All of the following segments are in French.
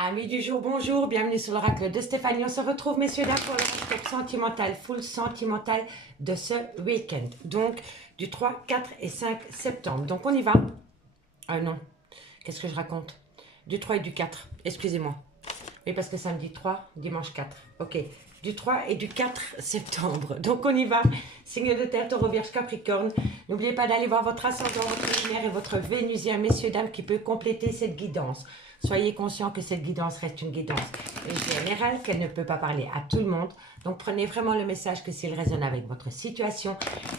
Amis du jour, bonjour, bienvenue sur l'oracle de Stéphanie. On se retrouve, messieurs, dames, pour l'horoscope sentimental, full sentimental de ce week-end. Donc, du 3, 4 et 5 septembre. Donc, on y va. Ah non, qu'est-ce que je raconte? Du 3 et du 4, excusez-moi. Oui, parce que samedi 3, dimanche 4. Ok, du 3 et du 4 septembre. Donc, on y va. Signe de terre, taureau, vierge, capricorne. N'oubliez pas d'aller voir votre ascendant, votre lunaire et votre vénusien, messieurs, dames, qui peut compléter cette guidance. Soyez conscients que cette guidance reste une guidance générale, qu'elle ne peut pas parler à tout le monde. Donc, prenez vraiment le message que s'il résonne avec votre situation.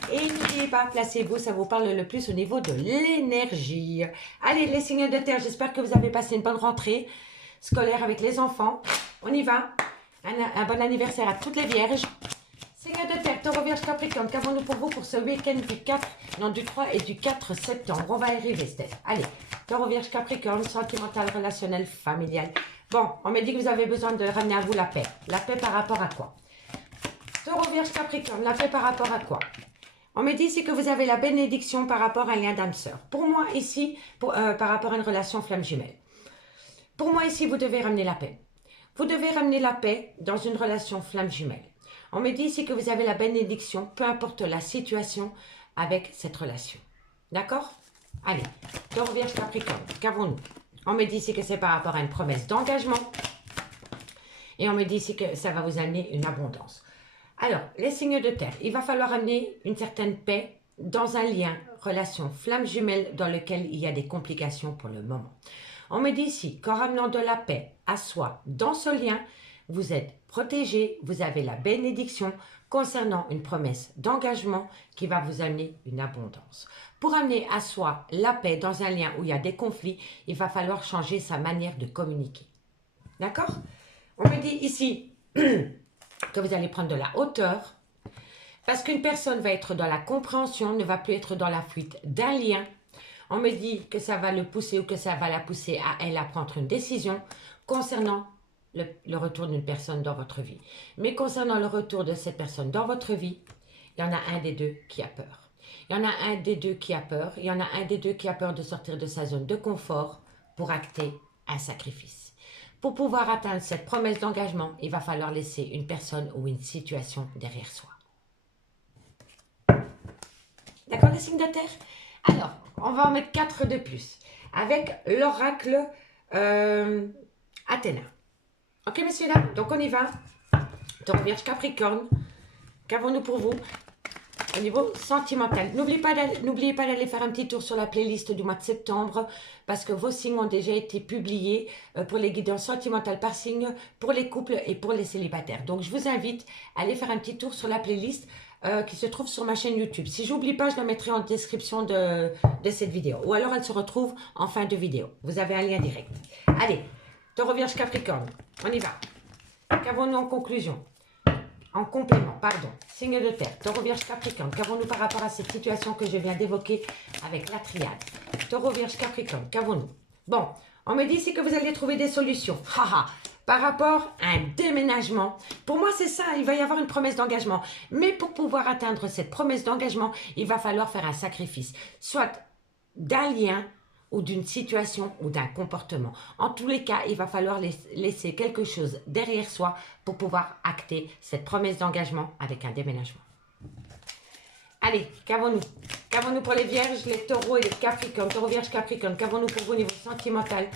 Et n'oubliez pas, placez-vous, ça vous parle le plus au niveau de l'énergie. Allez, les signes de terre, j'espère que vous avez passé une bonne rentrée scolaire avec les enfants. On y va. Un bon anniversaire à toutes les vierges. Signe de terre, taureau, vierge, capricorne, qu'avons-nous pour vous pour ce week-end du 3 et du 4 septembre? On va y arriver, Steph. Allez, taureau, vierge, capricorne, sentimental, relationnel, familial. Bon, on me dit que vous avez besoin de ramener à vous la paix. La paix par rapport à quoi? Taureau, vierge, capricorne, la paix par rapport à quoi? On me dit ici que vous avez la bénédiction par rapport à un lien d'âme-sœur. Pour moi, ici, par rapport à une relation flamme jumelle. Pour moi, ici, vous devez ramener la paix. Vous devez ramener la paix dans une relation flamme jumelle. On me dit ici que vous avez la bénédiction, peu importe la situation avec cette relation. D'accord? Allez, taureau, vierge, capricorne, qu'avons-nous? On me dit ici que c'est par rapport à une promesse d'engagement. Et on me dit ici que ça va vous amener une abondance. Alors, les signes de terre, il va falloir amener une certaine paix dans un lien, relation flamme jumelle dans lequel il y a des complications pour le moment. On me dit ici qu'en ramenant de la paix à soi dans ce lien, vous êtes protégé, vous avez la bénédiction concernant une promesse d'engagement qui va vous amener une abondance. Pour amener à soi la paix dans un lien où il y a des conflits, il va falloir changer sa manière de communiquer. D'accord? On me dit ici que vous allez prendre de la hauteur parce qu'une personne va être dans la compréhension, ne va plus être dans la fuite d'un lien. On me dit que ça va le pousser ou que ça va la pousser à elle à prendre une décision concernant le retour d'une personne dans votre vie. Mais concernant le retour de cette personne dans votre vie, il y en a un des deux qui a peur. Il y en a un des deux qui a peur. Il y en a un des deux qui a peur de sortir de sa zone de confort pour acter un sacrifice. Pour pouvoir atteindre cette promesse d'engagement, il va falloir laisser une personne ou une situation derrière soi. D'accord, les signes de terre? Alors, on va en mettre 4 de plus avec l'oracle Athéna. Ok, messieurs, dames, donc on y va. Taureau, vierge, capricorne, qu'avons-nous pour vous au niveau sentimental? N'oubliez pas d'aller faire un petit tour sur la playlist du mois de septembre parce que vos signes ont déjà été publiés pour les guidances sentimentales par signe, pour les couples et pour les célibataires. Donc, je vous invite à aller faire un petit tour sur la playlist qui se trouve sur ma chaîne YouTube. Si j'oublie pas, je la mettrai en description de cette vidéo. Ou alors, elle se retrouve en fin de vidéo. Vous avez un lien direct. Allez, taureau, vierge, capricorne, on y va. Qu'avons-nous en conclusion? En complément, pardon, signe de terre, taureau, vierge, capricorne, qu'avons-nous par rapport à cette situation que je viens d'évoquer avec la triade? Taureau, vierge, capricorne, qu'avons-nous? Bon, on me dit ici que vous allez trouver des solutions. Haha, par rapport à un déménagement, pour moi c'est ça, il va y avoir une promesse d'engagement. Mais pour pouvoir atteindre cette promesse d'engagement, il va falloir faire un sacrifice, soit d'un lien, ou d'une situation ou d'un comportement. En tous les cas, il va falloir laisser quelque chose derrière soi pour pouvoir acter cette promesse d'engagement avec un déménagement. Allez, qu'avons-nous? Qu'avons-nous pour les vierges, les taureaux et les capricornes? Taureau, vierge, capricorne, qu'avons-nous pour vous au niveau sentimental,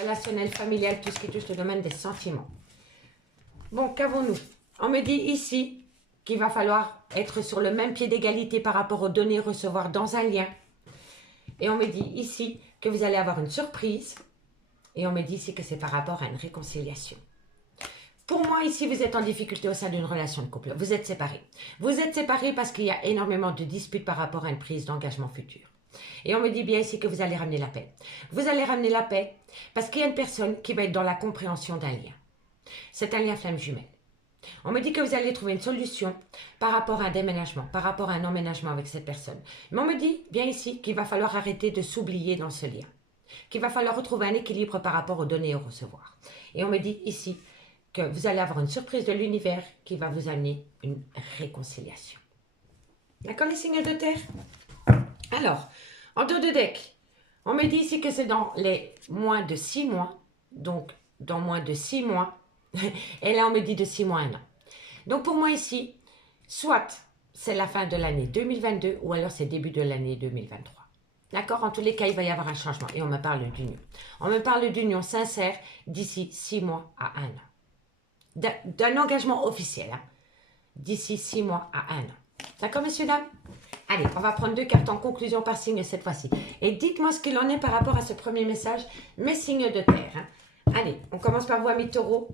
relationnel, familial, tout ce qui touche le domaine des sentiments? Bon, qu'avons-nous? On me dit ici qu'il va falloir être sur le même pied d'égalité par rapport aux donner et recevoir dans un lien. Et on me dit ici que vous allez avoir une surprise. Et on me dit ici que c'est par rapport à une réconciliation. Pour moi, ici, vous êtes en difficulté au sein d'une relation de couple. Vous êtes séparés. Vous êtes séparés parce qu'il y a énormément de disputes par rapport à une prise d'engagement futur. Et on me dit bien ici que vous allez ramener la paix. Vous allez ramener la paix parce qu'il y a une personne qui va être dans la compréhension d'un lien. C'est un lien flamme jumelle. On me dit que vous allez trouver une solution par rapport à un déménagement, par rapport à un emménagement avec cette personne. Mais on me dit bien ici qu'il va falloir arrêter de s'oublier dans ce lien. Qu'il va falloir retrouver un équilibre par rapport aux donner et au recevoir. Et on me dit ici que vous allez avoir une surprise de l'univers qui va vous amener une réconciliation. D'accord, les signes de terre? Alors, en dos de deck, on me dit ici que c'est dans les moins de 6 mois, donc dans moins de 6 mois. Et là, on me dit de 6 mois à 1 an. Donc, pour moi ici, soit c'est la fin de l'année 2022 ou alors c'est début de l'année 2023. D'accord? En tous les cas, il va y avoir un changement. Et on me parle d'union. On me parle d'union sincère d'ici 6 mois à 1 an. D'un engagement officiel. Hein? D'ici 6 mois à 1 an. D'accord, messieurs, dames? Allez, on va prendre 2 cartes en conclusion par signe cette fois-ci. Et dites-moi ce qu'il en est par rapport à ce premier message, mes signes de terre. Hein? Allez, on commence par vous, amis taureaux.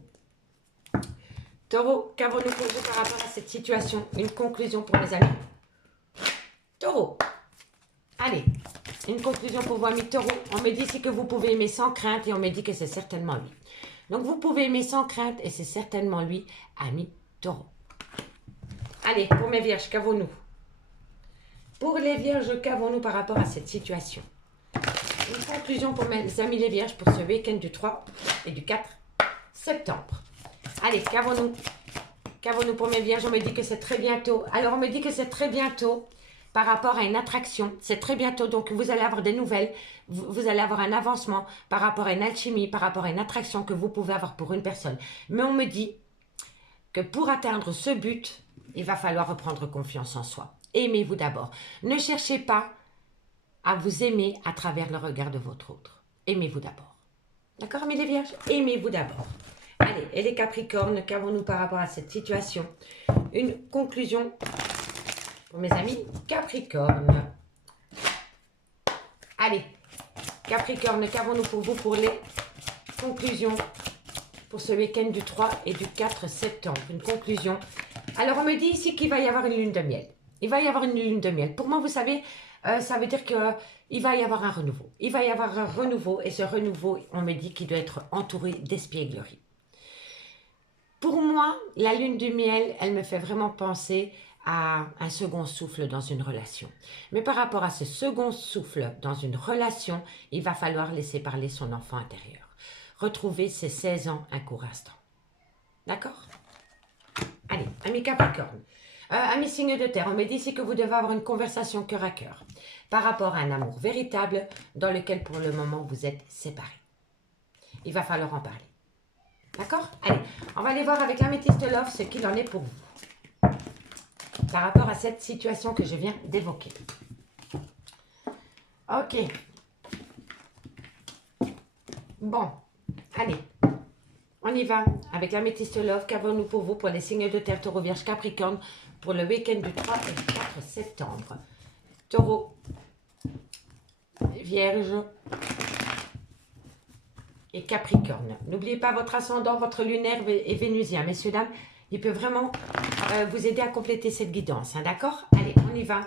Taureau, qu'avons-nous pour vous par rapport à cette situation? Une conclusion pour mes amis. Taureau. Allez, une conclusion pour vous, amis taureau. On me dit ici que vous pouvez aimer sans crainte et on me dit que c'est certainement lui. Donc, vous pouvez aimer sans crainte et c'est certainement lui, ami taureau. Allez, pour mes vierges, qu'avons-nous? Pour les vierges, qu'avons-nous par rapport à cette situation? Une conclusion pour mes amis les vierges pour ce week-end du 3 et du 4 septembre. Allez, qu'avons-nous? Qu'avons-nous pour mes vierges? On me dit que c'est très bientôt. Alors, on me dit que c'est très bientôt par rapport à une attraction. C'est très bientôt, donc vous allez avoir des nouvelles. Vous allez avoir un avancement par rapport à une alchimie, par rapport à une attraction que vous pouvez avoir pour une personne. Mais on me dit que pour atteindre ce but, il va falloir reprendre confiance en soi. Aimez-vous d'abord. Ne cherchez pas à vous aimer à travers le regard de votre autre. Aimez-vous d'abord. D'accord, amis les vierges? Aimez-vous d'abord. Allez, et les capricornes, qu'avons-nous par rapport à cette situation? Une conclusion pour mes amis capricornes. Allez, capricornes, qu'avons-nous pour vous pour les conclusions pour ce week-end du 3 et du 4 septembre? Une conclusion. Alors, on me dit ici qu'il va y avoir une lune de miel. Il va y avoir une lune de miel. Pour moi, vous savez, ça veut dire qu'il va y avoir un renouveau. Il va y avoir un renouveau et ce renouveau, on me dit qu'il doit être entouré d'espièglerie. Pour moi, la lune du miel, elle me fait vraiment penser à un second souffle dans une relation. Mais par rapport à ce second souffle dans une relation, il va falloir laisser parler son enfant intérieur. Retrouver ses 16 ans un court instant. D'accord? Allez, amis Capricorne. Amis signes de terre, on me dit ici que vous devez avoir une conversation cœur à cœur par rapport à un amour véritable dans lequel pour le moment vous êtes séparés. Il va falloir en parler. D'accord? Allez, on va aller voir avec l'améthyste love ce qu'il en est pour vous par rapport à cette situation que je viens d'évoquer. Ok. Bon, allez. On y va avec l'améthyste love. Qu'avons-nous pour vous pour les signes de terre, taureau, vierge, capricorne pour le week-end du 3 et du 4 septembre? Taureau, vierge et capricorne. N'oubliez pas votre ascendant, votre lunaire et vénusien. Messieurs, dames, il peut vraiment vous aider à compléter cette guidance. Hein, d'accord? Allez, on y va.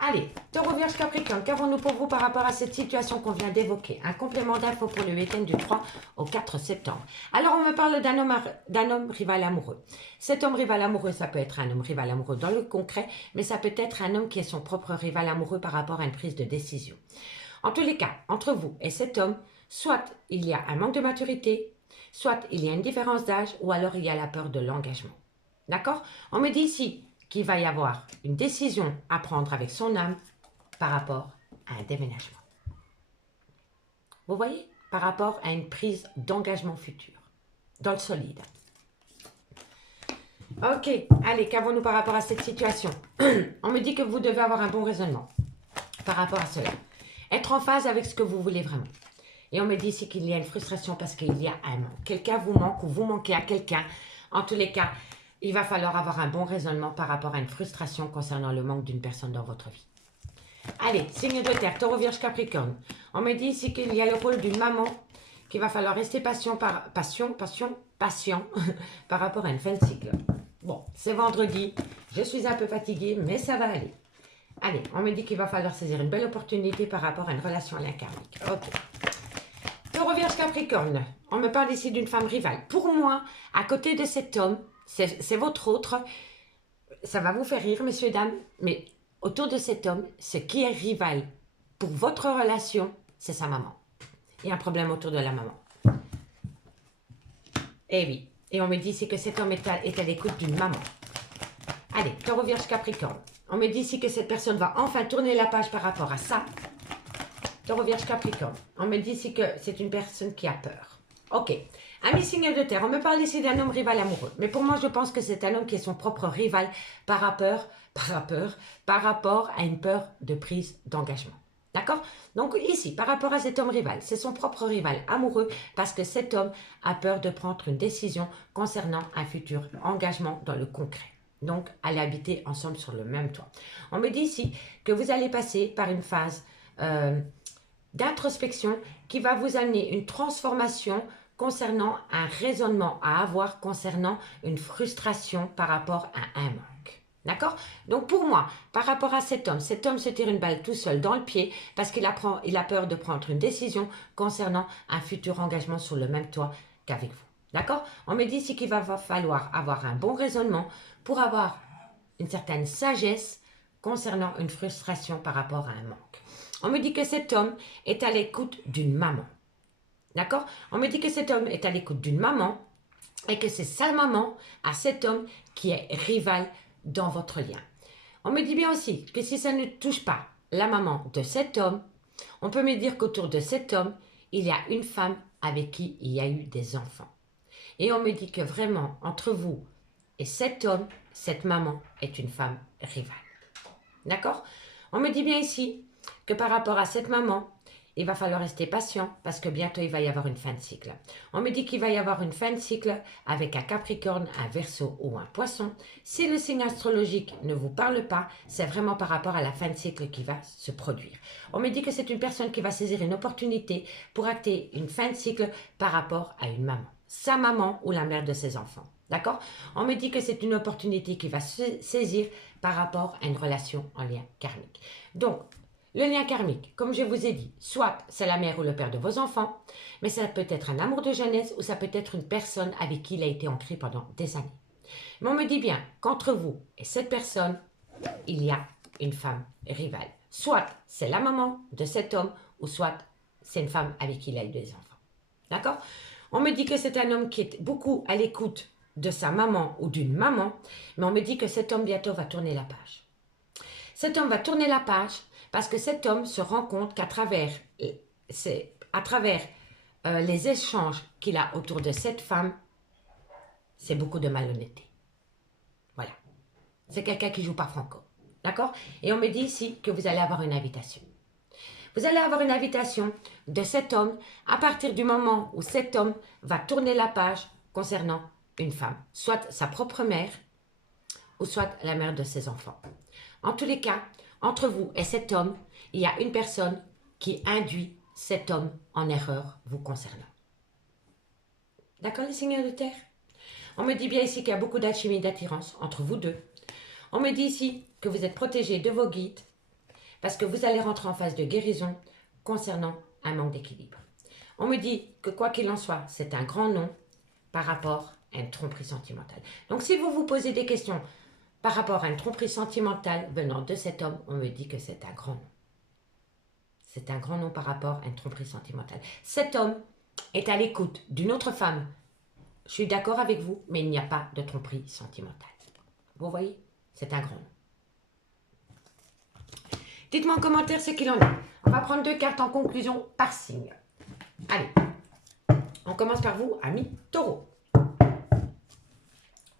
Allez, taureau, vierge, capricorne, qu'avons-nous pour vous par rapport à cette situation qu'on vient d'évoquer? Un complément d'infos pour le week-end du 3 au 4 septembre. Alors, on me parle d'un homme rival amoureux. Cet homme rival amoureux, ça peut être un homme rival amoureux dans le concret, mais ça peut être un homme qui est son propre rival amoureux par rapport à une prise de décision. En tous les cas, entre vous et cet homme, soit il y a un manque de maturité, soit il y a une différence d'âge, ou alors il y a la peur de l'engagement. D'accord? On me dit ici qu'il va y avoir une décision à prendre avec son âme par rapport à un déménagement. Vous voyez? Par rapport à une prise d'engagement futur, dans le solide. Ok, allez, qu'avons-nous par rapport à cette situation? On me dit que vous devez avoir un bon raisonnement par rapport à cela. Être en phase avec ce que vous voulez vraiment. Et on me dit ici qu'il y a une frustration parce qu'il y a un manque. Quelqu'un vous manque ou vous manquez à quelqu'un. En tous les cas, il va falloir avoir un bon raisonnement par rapport à une frustration concernant le manque d'une personne dans votre vie. Allez, signe de terre, taureau, vierge, capricorne. On me dit ici qu'il y a le rôle d'une maman, qu'il va falloir rester patient par rapport à une fin de cycle. Bon, c'est vendredi, je suis un peu fatiguée, mais ça va aller. Allez, on me dit qu'il va falloir saisir une belle opportunité par rapport à une relation à l'incarnique. Ok. Taureau, vierge, capricorne. On me parle ici d'une femme rivale. Pour moi, à côté de cet homme, c'est votre autre. Ça va vous faire rire, messieurs, dames. Mais autour de cet homme, ce qui est rival pour votre relation, c'est sa maman. Il y a un problème autour de la maman. Eh oui. Et on me dit ici que cet homme est à l'écoute d'une maman. Allez, taureau, vierge, capricorne. On me dit ici que cette personne va enfin tourner la page par rapport à ça. Taureau, Vierge, Capricorne. On me dit ici que c'est une personne qui a peur. Ok. Ami signe de terre, on me parle ici d'un homme rival amoureux. Mais pour moi, je pense que c'est un homme qui est son propre rival par rapport à une peur de prise d'engagement. D'accord? Donc ici, par rapport à cet homme rival, c'est son propre rival amoureux parce que cet homme a peur de prendre une décision concernant un futur engagement dans le concret. Donc, aller habiter ensemble sur le même toit. On me dit ici que vous allez passer par une phase d'introspection qui va vous amener une transformation concernant un raisonnement à avoir, concernant une frustration par rapport à un manque. D'accord? Donc pour moi, par rapport à cet homme se tire une balle tout seul dans le pied parce qu'il a peur de prendre une décision concernant un futur engagement sur le même toit qu'avec vous. D'accord? On me dit ici qu'il va falloir avoir un bon raisonnement pour avoir une certaine sagesse concernant une frustration par rapport à un manque. On me dit que cet homme est à l'écoute d'une maman. D'accord? On me dit que cet homme est à l'écoute d'une maman et que c'est sa maman à cet homme qui est rival dans votre lien. On me dit bien aussi que si ça ne touche pas la maman de cet homme, on peut me dire qu'autour de cet homme, il y a une femme avec qui il y a eu des enfants. Et on me dit que vraiment, entre vous et cet homme, cette maman est une femme rivale. D'accord? On me dit bien ici que par rapport à cette maman, il va falloir rester patient parce que bientôt il va y avoir une fin de cycle. On me dit qu'il va y avoir une fin de cycle avec un Capricorne, un Verseau ou un Poisson. Si le signe astrologique ne vous parle pas, c'est vraiment par rapport à la fin de cycle qui va se produire. On me dit que c'est une personne qui va saisir une opportunité pour acter une fin de cycle par rapport à une maman. Sa maman ou la mère de ses enfants. D'accord? On me dit que c'est une opportunité qui va se saisir par rapport à une relation en lien karmique. Donc, le lien karmique, comme je vous ai dit, soit c'est la mère ou le père de vos enfants, mais ça peut être un amour de jeunesse ou ça peut être une personne avec qui il a été ancré pendant des années. Mais on me dit bien qu'entre vous et cette personne, il y a une femme rivale. Soit c'est la maman de cet homme ou soit c'est une femme avec qui il a eu des enfants. D'accord? On me dit que c'est un homme qui est beaucoup à l'écoute de sa maman ou d'une maman, mais on me dit que cet homme bientôt va tourner la page. Cet homme va tourner la page parce que cet homme se rend compte qu'à travers, les échanges qu'il a autour de cette femme, c'est beaucoup de malhonnêteté. Voilà. C'est quelqu'un qui joue par franco. D'accord? Et on me dit ici que vous allez avoir une invitation. Vous allez avoir une invitation de cet homme à partir du moment où cet homme va tourner la page concernant une femme, soit sa propre mère ou soit la mère de ses enfants. En tous les cas, entre vous et cet homme, il y a une personne qui induit cet homme en erreur vous concernant. D'accord les seigneurs de terre? On me dit bien ici qu'il y a beaucoup d'alchimie d'attirance entre vous deux. On me dit ici que vous êtes protégés de vos guides parce que vous allez rentrer en phase de guérison concernant un manque d'équilibre. On me dit que quoi qu'il en soit, c'est un grand non par rapport à une tromperie sentimentale. Donc si vous vous posez des questions par rapport à une tromperie sentimentale venant de cet homme, on me dit que c'est un grand non. C'est un grand non par rapport à une tromperie sentimentale. Cet homme est à l'écoute d'une autre femme. Je suis d'accord avec vous, mais il n'y a pas de tromperie sentimentale. Vous voyez? C'est un grand non. Dites-moi en commentaire ce qu'il en est. On va prendre 2 cartes en conclusion par signe. Allez, on commence par vous, ami Taureau.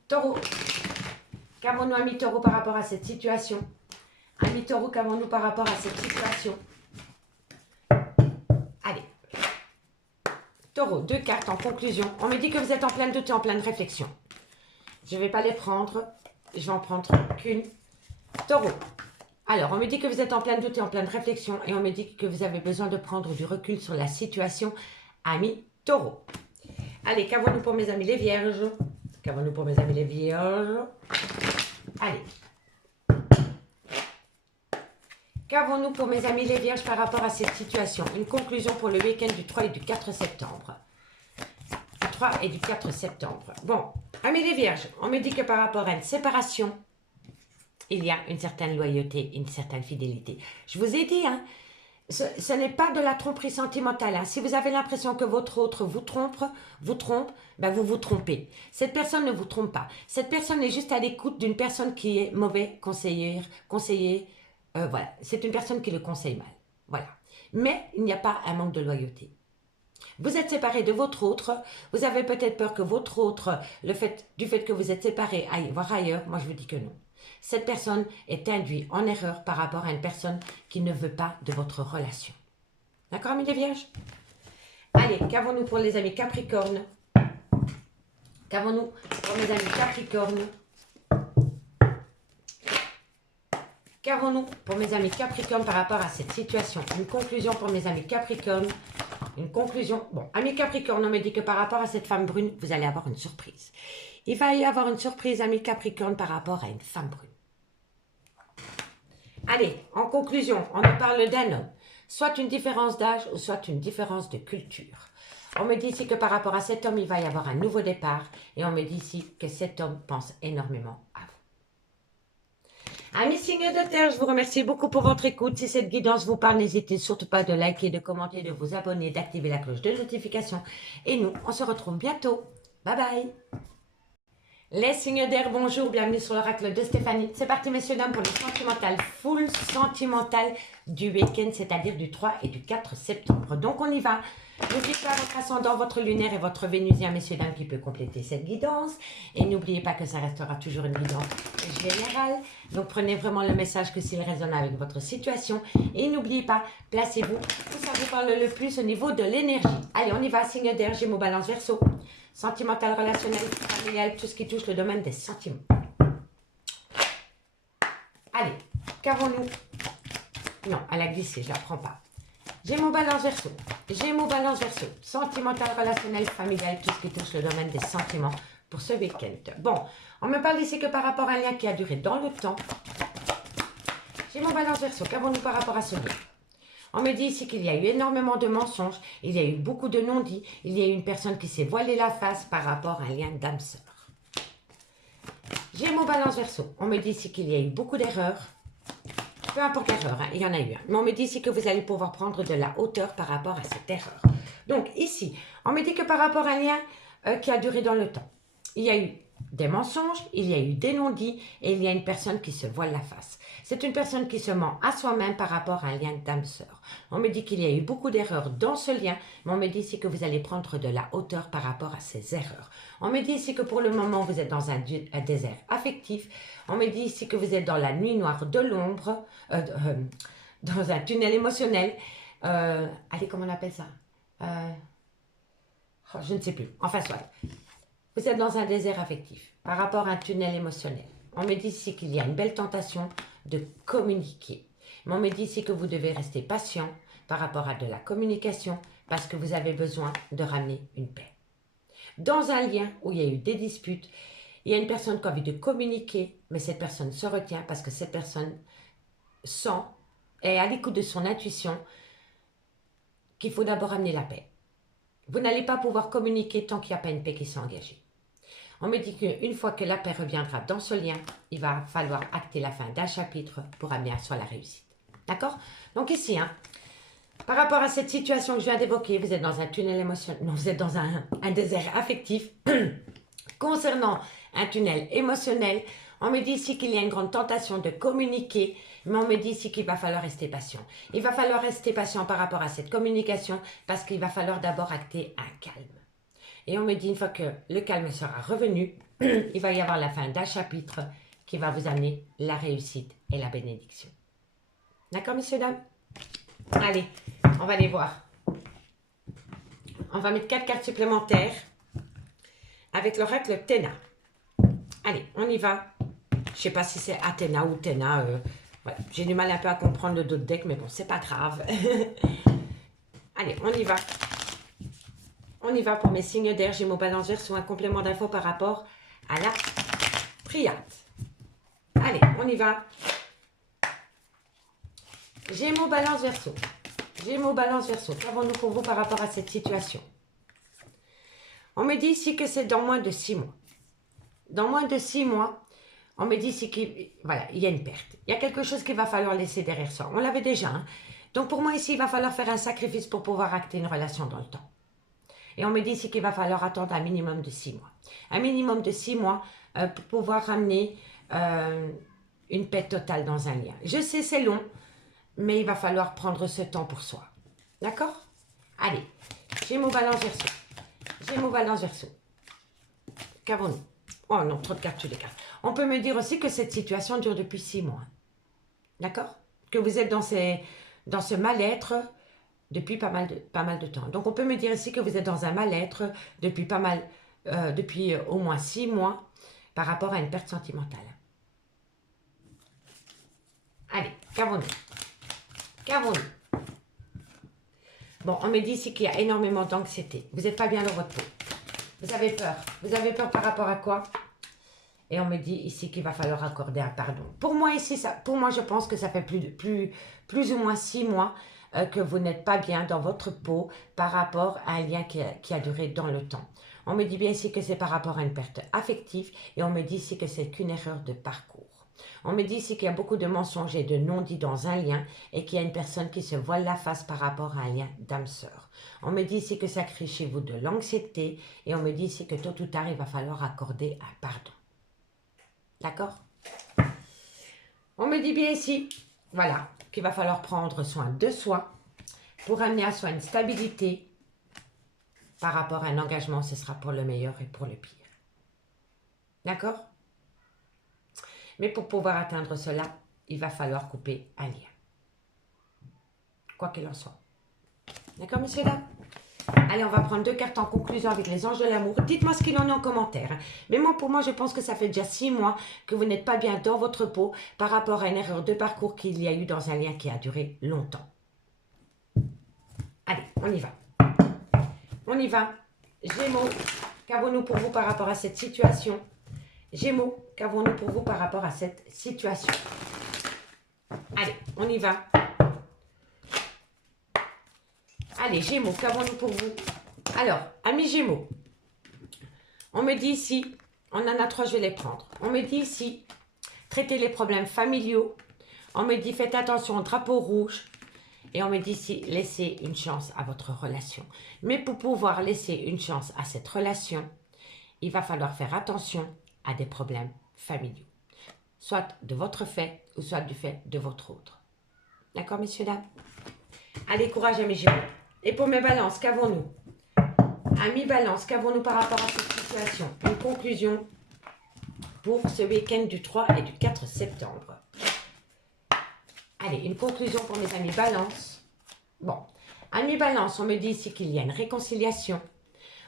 Taureau, qu'avons-nous, ami Taureau, par rapport à cette situation? Ami Taureau, qu'avons-nous par rapport à cette situation? Allez. Taureau, 2 cartes en conclusion. On me dit que vous êtes en plein doute et en pleine réflexion. Je ne vais pas les prendre. Je vais en prendre qu'une. Taureau. Alors, on me dit que vous êtes en plein doute et en pleine réflexion et on me dit que vous avez besoin de prendre du recul sur la situation, ami Taureau. Allez, qu'avons-nous pour mes amis les vierges? Qu'avons-nous pour mes amis les vierges? Allez. Qu'avons-nous pour mes amis les vierges par rapport à cette situation? Une conclusion pour le week-end du 3 et du 4 septembre. Du 3 et du 4 septembre. Bon, amis les vierges, on me dit que par rapport à une séparation, il y a une certaine loyauté, une certaine fidélité. Je vous ai dit, hein, ce n'est pas de la tromperie sentimentale. Hein. Si vous avez l'impression que votre autre vous trompe, ben vous vous trompez. Cette personne ne vous trompe pas. Cette personne est juste à l'écoute d'une personne qui est mauvais conseiller. Voilà, c'est une personne qui le conseille mal. Voilà. mais il n'y a pas un manque de loyauté. Vous êtes séparé de votre autre, vous avez peut-être peur que votre autre, du fait que vous êtes séparé, aille voir ailleurs. Moi, je vous dis que non. Cette personne est induite en erreur par rapport à une personne qui ne veut pas de votre relation. D'accord, amis les vierges? Allez, qu'avons-nous pour les amis Capricorne? Qu'avons-nous pour mes amis Capricorne? Qu'avons-nous pour mes amis Capricorne par rapport à cette situation? Une conclusion pour mes amis Capricorne. Une conclusion. Bon, amis Capricorne, on me dit que par rapport à cette femme brune, vous allez avoir une surprise. Il va y avoir une surprise, amis Capricorne, par rapport à une femme brune. Allez, en conclusion, on me parle d'un homme. Soit une différence d'âge ou soit une différence de culture. On me dit ici que par rapport à cet homme, il va y avoir un nouveau départ. Et on me dit ici que cet homme pense énormément à vous. Amis signes de terre, je vous remercie beaucoup pour votre écoute. Si cette guidance vous parle, n'hésitez surtout pas de liker, de commenter, de vous abonner, d'activer la cloche de notification. Et nous, on se retrouve bientôt. Bye bye. Les signes d'air, bonjour, bienvenue sur l'oracle de Stéphanie. C'est parti messieurs dames pour le sentimental, full sentimental du week-end, c'est-à-dire du 3 et du 4 septembre. Donc on y va. N'oubliez pas votre ascendant, votre lunaire et votre vénusien, messieurs dames, qui peut compléter cette guidance. Et n'oubliez pas que ça restera toujours une guidance générale. Donc prenez vraiment le message que s'il résonne avec votre situation. Et n'oubliez pas, placez-vous où ça vous parle le plus au niveau de l'énergie. Allez, on y va, signe d'air, Gémeaux, Balance, Verseau. Sentimental, relationnel, familial, tout ce qui touche le domaine des sentiments. Allez, qu'avons-nous? Non, elle a glissé, je ne la prends pas. Gémeaux, Balance, Verseau. Gémeaux, Balance, Verseau. Sentimental, relationnel, familial, tout ce qui touche le domaine des sentiments pour ce week-end. Bon, on me parle ici que par rapport à un lien qui a duré dans le temps. Gémeaux, Balance, Verseau. Qu'avons-nous par rapport à ce lien? On me dit ici qu'il y a eu énormément de mensonges, il y a eu beaucoup de non-dits, il y a eu une personne qui s'est voilée la face par rapport à un lien d'âme-sœur. Gémeaux, Balance, Verseau. On me dit ici qu'il y a eu beaucoup d'erreurs. Peu importe l'erreur, hein, il y en a eu. Mais on me dit ici que vous allez pouvoir prendre de la hauteur par rapport à cette erreur. Donc ici, on me dit que par rapport à un lien qui a duré dans le temps, il y a eu des mensonges, il y a eu des non-dits et il y a une personne qui se voile la face. C'est une personne qui se ment à soi-même par rapport à un lien d'âme-sœur. On me dit qu'il y a eu beaucoup d'erreurs dans ce lien, mais on me dit ici que vous allez prendre de la hauteur par rapport à ces erreurs. On me dit ici que pour le moment, vous êtes dans un désert affectif. On me dit ici que vous êtes dans la nuit noire de l'ombre, dans un tunnel émotionnel. Allez, comment on appelle ça? Je ne sais plus. Enfin, soit. Vous êtes dans un désert affectif par rapport à un tunnel émotionnel. On me dit ici qu'il y a une belle tentation de communiquer. Mais on me dit ici que vous devez rester patient par rapport à de la communication parce que vous avez besoin de ramener une paix. Dans un lien où il y a eu des disputes, il y a une personne qui a envie de communiquer, mais cette personne se retient parce que cette personne sent et est à l'écoute de son intuition qu'il faut d'abord amener la paix. Vous n'allez pas pouvoir communiquer tant qu'il n'y a pas une paix qui s'est engagée. On me dit qu'une fois que la paix reviendra dans ce lien, il va falloir acter la fin d'un chapitre pour amener à soi la réussite. D'accord? Donc ici, hein, par rapport à cette situation que je viens d'évoquer, vous êtes dans un tunnel émotionnel, non, vous êtes dans un désert affectif. Concernant un tunnel émotionnel, on me dit ici qu'il y a une grande tentation de communiquer, mais on me dit ici qu'il va falloir rester patient. Il va falloir rester patient par rapport à cette communication parce qu'il va falloir d'abord acter un calme. Et on me dit une fois que le calme sera revenu, il va y avoir la fin d'un chapitre qui va vous amener la réussite et la bénédiction. D'accord, messieurs, dames? Allez, on va les voir. On va mettre 4 cartes supplémentaires avec l'oracle Théna. Allez, on y va. Je ne sais pas si c'est Athéna ou Théna. Voilà. J'ai du mal un peu à comprendre le dos de deck, mais bon, c'est pas grave. Allez, on y va. On y va pour mes signes d'air, Gémeaux, Balance, Verseau, un complément d'infos par rapport à la priade. Allez, on y va. Gémeaux, Balance, Verseau. Gémeaux, Balance, Verseau. Qu'avons-nous pour vous par rapport à cette situation? On me dit ici que c'est dans moins de 6 mois. Dans moins de 6 mois, on me dit ici qu'il voilà, il y a une perte. Il y a quelque chose qu'il va falloir laisser derrière soi. On l'avait déjà. Hein. Donc pour moi ici, il va falloir faire un sacrifice pour pouvoir acter une relation dans le temps. Et on me dit ici qu'il va falloir attendre un minimum de 6 mois. Un minimum de 6 mois pour pouvoir ramener une paix totale dans un lien. Je sais, c'est long, mais il va falloir prendre ce temps pour soi. D'accord? Allez, Gémeaux, Balance, Verseau. Gémeaux, Balance, Verseau. Qu'avons-nous? Oh non, trop de cartes sur les cartes. On peut me dire aussi que cette situation dure depuis 6 mois. D'accord? Que vous êtes dans ce mal-être depuis pas mal de temps. Donc, on peut me dire ici que vous êtes dans un mal-être depuis depuis au moins 6 mois par rapport à une perte sentimentale. Allez, qu'avons-nous? Qu'avons-nous? Bon, on me dit ici qu'il y a énormément d'anxiété. Vous n'êtes pas bien dans votre peau. Vous avez peur. Vous avez peur par rapport à quoi? Et on me dit ici qu'il va falloir accorder un pardon. Pour moi, ici, je pense que ça fait plus ou moins 6 mois que vous n'êtes pas bien dans votre peau par rapport à un lien qui a duré dans le temps. On me dit bien ici que c'est par rapport à une perte affective et on me dit ici que c'est qu'une erreur de parcours. On me dit ici qu'il y a beaucoup de mensonges et de non-dits dans un lien et qu'il y a une personne qui se voile la face par rapport à un lien d'âme-sœur. On me dit ici que ça crée chez vous de l'anxiété et on me dit ici que tôt ou tard, il va falloir accorder un pardon. D'accord? On me dit bien ici, voilà, qu'il va falloir prendre soin de soi pour amener à soi une stabilité par rapport à un engagement. Ce sera pour le meilleur et pour le pire. D'accord? Mais pour pouvoir atteindre cela, il va falloir couper un lien. Quoi qu'il en soit. D'accord, messieurs, dames? Allez, on va prendre 2 cartes en conclusion avec les anges de l'amour. Dites-moi ce qu'il en est en commentaire. Mais pour moi, je pense que ça fait déjà 6 mois que vous n'êtes pas bien dans votre peau par rapport à une erreur de parcours qu'il y a eu dans un lien qui a duré longtemps. Allez, on y va. On y va. Gémeaux, qu'avons-nous pour vous par rapport à cette situation? Gémeaux, qu'avons-nous pour vous par rapport à cette situation? Allez, on y va. Allez, Gémeaux, qu'avons-nous pour vous? Alors, amis Gémeaux, on me dit ici, on en a 3, je vais les prendre. On me dit ici, traitez les problèmes familiaux. On me dit, faites attention au drapeau rouge. Et on me dit ici, laissez une chance à votre relation. Mais pour pouvoir laisser une chance à cette relation, il va falloir faire attention à des problèmes familiaux. Soit de votre fait, ou soit du fait de votre autre. D'accord, messieurs, dames? Allez, courage à mes Gémeaux. Et pour mes balances, qu'avons-nous? Amis balance, qu'avons-nous par rapport à cette situation? Une conclusion pour ce week-end du 3 et du 4 septembre. Allez, une conclusion pour mes amis balance. Bon, amis balance, on me dit ici qu'il y a une réconciliation.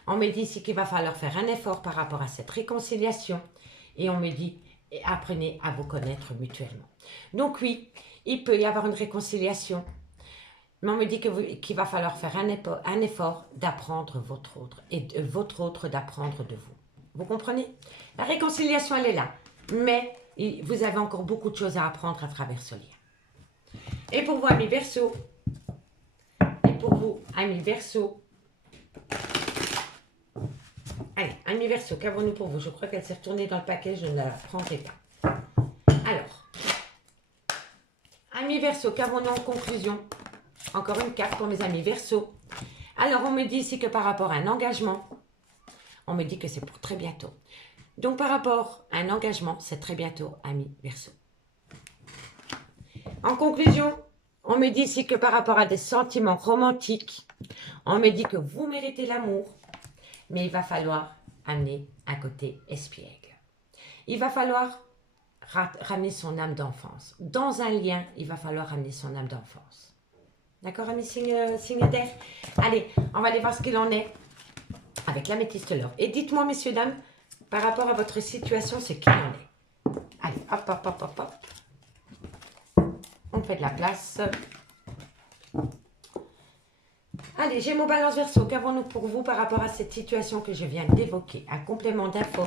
On me dit ici qu'il va falloir faire un effort par rapport à cette réconciliation. Et on me dit, apprenez à vous connaître mutuellement. Donc oui, il peut y avoir une réconciliation. Mais on me dit qu'il va falloir faire un effort d'apprendre votre autre et votre autre d'apprendre de vous. Vous comprenez? La réconciliation, elle est là. Mais vous avez encore beaucoup de choses à apprendre à travers ce lien. Et pour vous, amis Verseau, allez, amis Verseau, qu'avons-nous pour vous? Je crois qu'elle s'est retournée dans le paquet, je ne la prendrai pas. Alors, amis Verseau, qu'avons-nous en conclusion? Encore une carte pour mes amis Verseau. Alors, on me dit ici que par rapport à un engagement, on me dit que c'est pour très bientôt. Donc, par rapport à un engagement, c'est très bientôt, amis Verseau. En conclusion, on me dit ici que par rapport à des sentiments romantiques, on me dit que vous méritez l'amour, mais il va falloir amener un côté espiègle. Il va falloir ramener son âme d'enfance. Dans un lien, il va falloir ramener son âme d'enfance. D'accord, amis signe d'air? Allez, on va aller voir ce qu'il en est avec l'améthyste l'or. Et dites-moi, messieurs, dames, par rapport à votre situation, ce qu'il en est. Allez, hop, hop, hop, hop, hop. On fait de la place. Allez, Gémeaux, Balance, Verseau, qu'avons-nous pour vous par rapport à cette situation que je viens d'évoquer? Un complément d'infos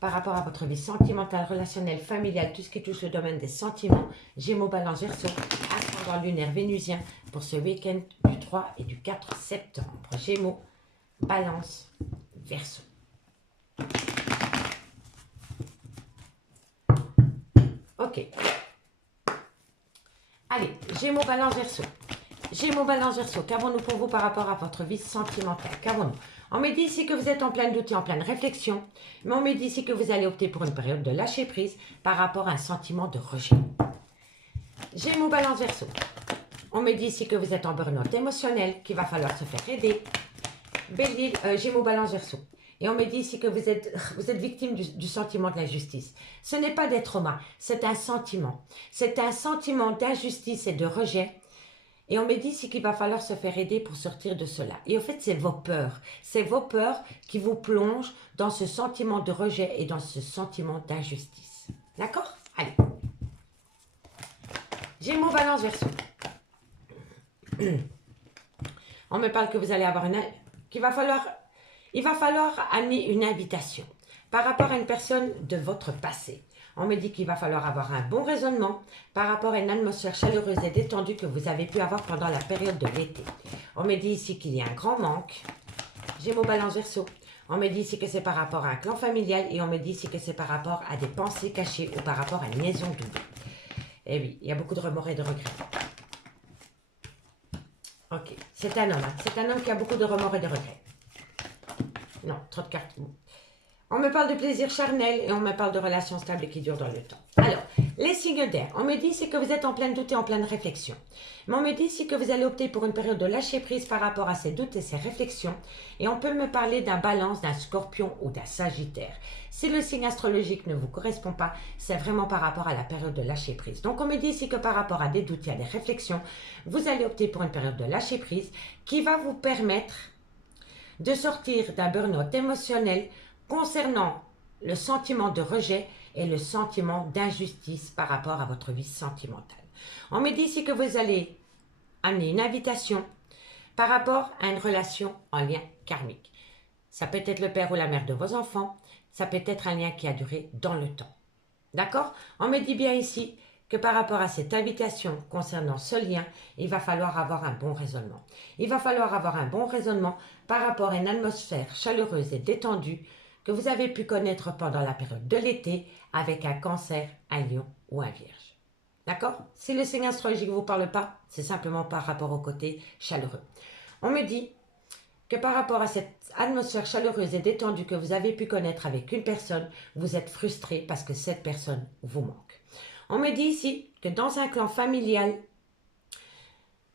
par rapport à votre vie sentimentale, relationnelle, familiale, tout ce qui touche le domaine des sentiments. Gémeaux, Balance, Verseau, ascendant lunaire vénusien pour ce week-end du 3 et du 4 septembre. Gémeaux, Balance, Verseau. Ok. Allez, Gémeaux, Balance, Verseau. Gémeaux, Balance, Verseau, qu'avons-nous pour vous par rapport à votre vie sentimentale? Qu'avons-nous? On me dit ici que vous êtes en plein doute et en pleine réflexion, mais on me dit ici que vous allez opter pour une période de lâcher prise par rapport à un sentiment de rejet. Gémeaux, Balance, Verseau. On me dit ici que vous êtes en burn-out émotionnel, qu'il va falloir se faire aider. Bélier, Gémeaux, Balance, Verseau. Et on me dit ici que vous êtes victime du sentiment de l'injustice. Ce n'est pas des traumas, c'est un sentiment. C'est un sentiment d'injustice et de rejet. Et on me dit ici qu'il va falloir se faire aider pour sortir de cela. Et au fait, c'est vos peurs. C'est vos peurs qui vous plongent dans ce sentiment de rejet et dans ce sentiment d'injustice. D'accord? Allez. Gémeaux, Balance, Verseau. On me parle que vous allez avoir il va falloir amener une invitation par rapport à une personne de votre passé. On me dit qu'il va falloir avoir un bon raisonnement par rapport à une atmosphère chaleureuse et détendue que vous avez pu avoir pendant la période de l'été. On me dit ici qu'il y a un grand manque. Gémeaux, Balance, Verseau. On me dit ici que c'est par rapport à un clan familial et on me dit ici que c'est par rapport à des pensées cachées ou par rapport à une liaison double. Et oui, il y a beaucoup de remords et de regrets. Ok, c'est un homme. Hein. C'est un homme qui a beaucoup de remords et de regrets. Non, trop de cartes. On me parle de plaisir charnel et on me parle de relations stables et qui durent dans le temps. Alors, les signes d'air. On me dit c'est que vous êtes en pleine doute et en pleine réflexion. Mais on me dit c'est que vous allez opter pour une période de lâcher prise par rapport à ces doutes et ces réflexions. Et on peut me parler d'un balance, d'un scorpion ou d'un sagittaire. Si le signe astrologique ne vous correspond pas, c'est vraiment par rapport à la période de lâcher prise. Donc on me dit ici que par rapport à des doutes et à des réflexions, vous allez opter pour une période de lâcher prise qui va vous permettre de sortir d'un burn-out émotionnel concernant le sentiment de rejet et le sentiment d'injustice par rapport à votre vie sentimentale. On me dit ici que vous allez amener une invitation par rapport à une relation en lien karmique. Ça peut être le père ou la mère de vos enfants, ça peut être un lien qui a duré dans le temps. D'accord? On me dit bien ici que par rapport à cette invitation concernant ce lien, il va falloir avoir un bon raisonnement. Il va falloir avoir un bon raisonnement par rapport à une atmosphère chaleureuse et détendue que vous avez pu connaître pendant la période de l'été avec un cancer, un lion ou un vierge. D'accord? Si le signe astrologique ne vous parle pas, c'est simplement par rapport au côté chaleureux. On me dit que par rapport à cette atmosphère chaleureuse et détendue que vous avez pu connaître avec une personne, vous êtes frustré parce que cette personne vous manque. On me dit ici que dans un clan familial,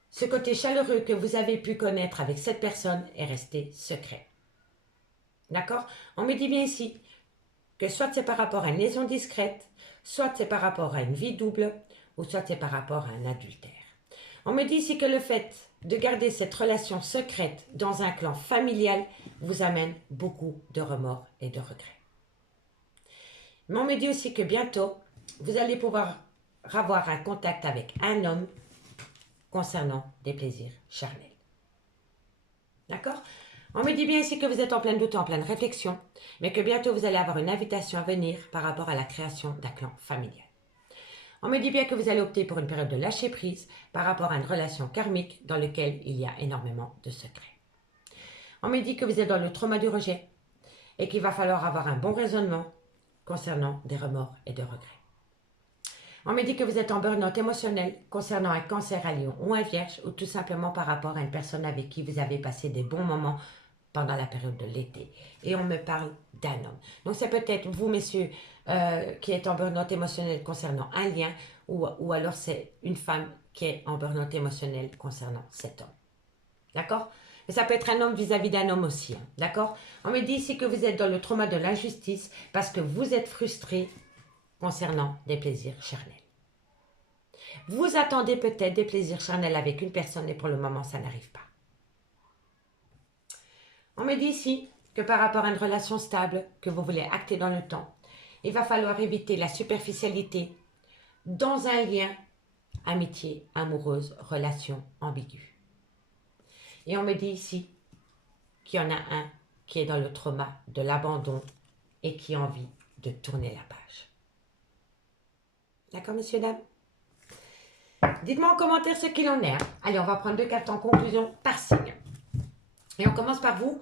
ce côté chaleureux que vous avez pu connaître avec cette personne est resté secret. D'accord? On me dit bien ici que soit c'est par rapport à une liaison discrète, soit c'est par rapport à une vie double, ou soit c'est par rapport à un adultère. On me dit ici que le fait de garder cette relation secrète dans un clan familial vous amène beaucoup de remords et de regrets. Mais on me dit aussi que bientôt, vous allez pouvoir avoir un contact avec un homme concernant des plaisirs charnels. D'accord? On me dit bien ici que vous êtes en plein doute et en pleine réflexion, mais que bientôt vous allez avoir une invitation à venir par rapport à la création d'un clan familial. On me dit bien que vous allez opter pour une période de lâcher prise par rapport à une relation karmique dans laquelle il y a énormément de secrets. On me dit que vous êtes dans le trauma du rejet et qu'il va falloir avoir un bon raisonnement concernant des remords et de regrets. On me dit que vous êtes en burn-out émotionnel concernant un cancer, un lion ou un vierge ou tout simplement par rapport à une personne avec qui vous avez passé des bons moments pendant la période de l'été. Et on me parle d'un homme. Donc c'est peut-être vous, messieurs, qui êtes en burn-out émotionnel concernant un lien ou alors c'est une femme qui est en burn-out émotionnel concernant cet homme. D'accord? Mais ça peut être un homme vis-à-vis d'un homme aussi. Hein, d'accord? On me dit ici que vous êtes dans le trauma de l'injustice parce que vous êtes frustré concernant des plaisirs charnels. Vous attendez peut-être des plaisirs charnels avec une personne et pour le moment, ça n'arrive pas. On me dit ici que par rapport à une relation stable que vous voulez acter dans le temps, il va falloir éviter la superficialité dans un lien, amitié, amoureuse, relation ambiguë. Et on me dit ici qu'il y en a un qui est dans le trauma de l'abandon et qui a envie de tourner la page. D'accord, messieurs, dames? Dites-moi en commentaire ce qu'il en est. Hein. Allez, on va prendre 2 cartes en conclusion par signe. Et on commence par vous,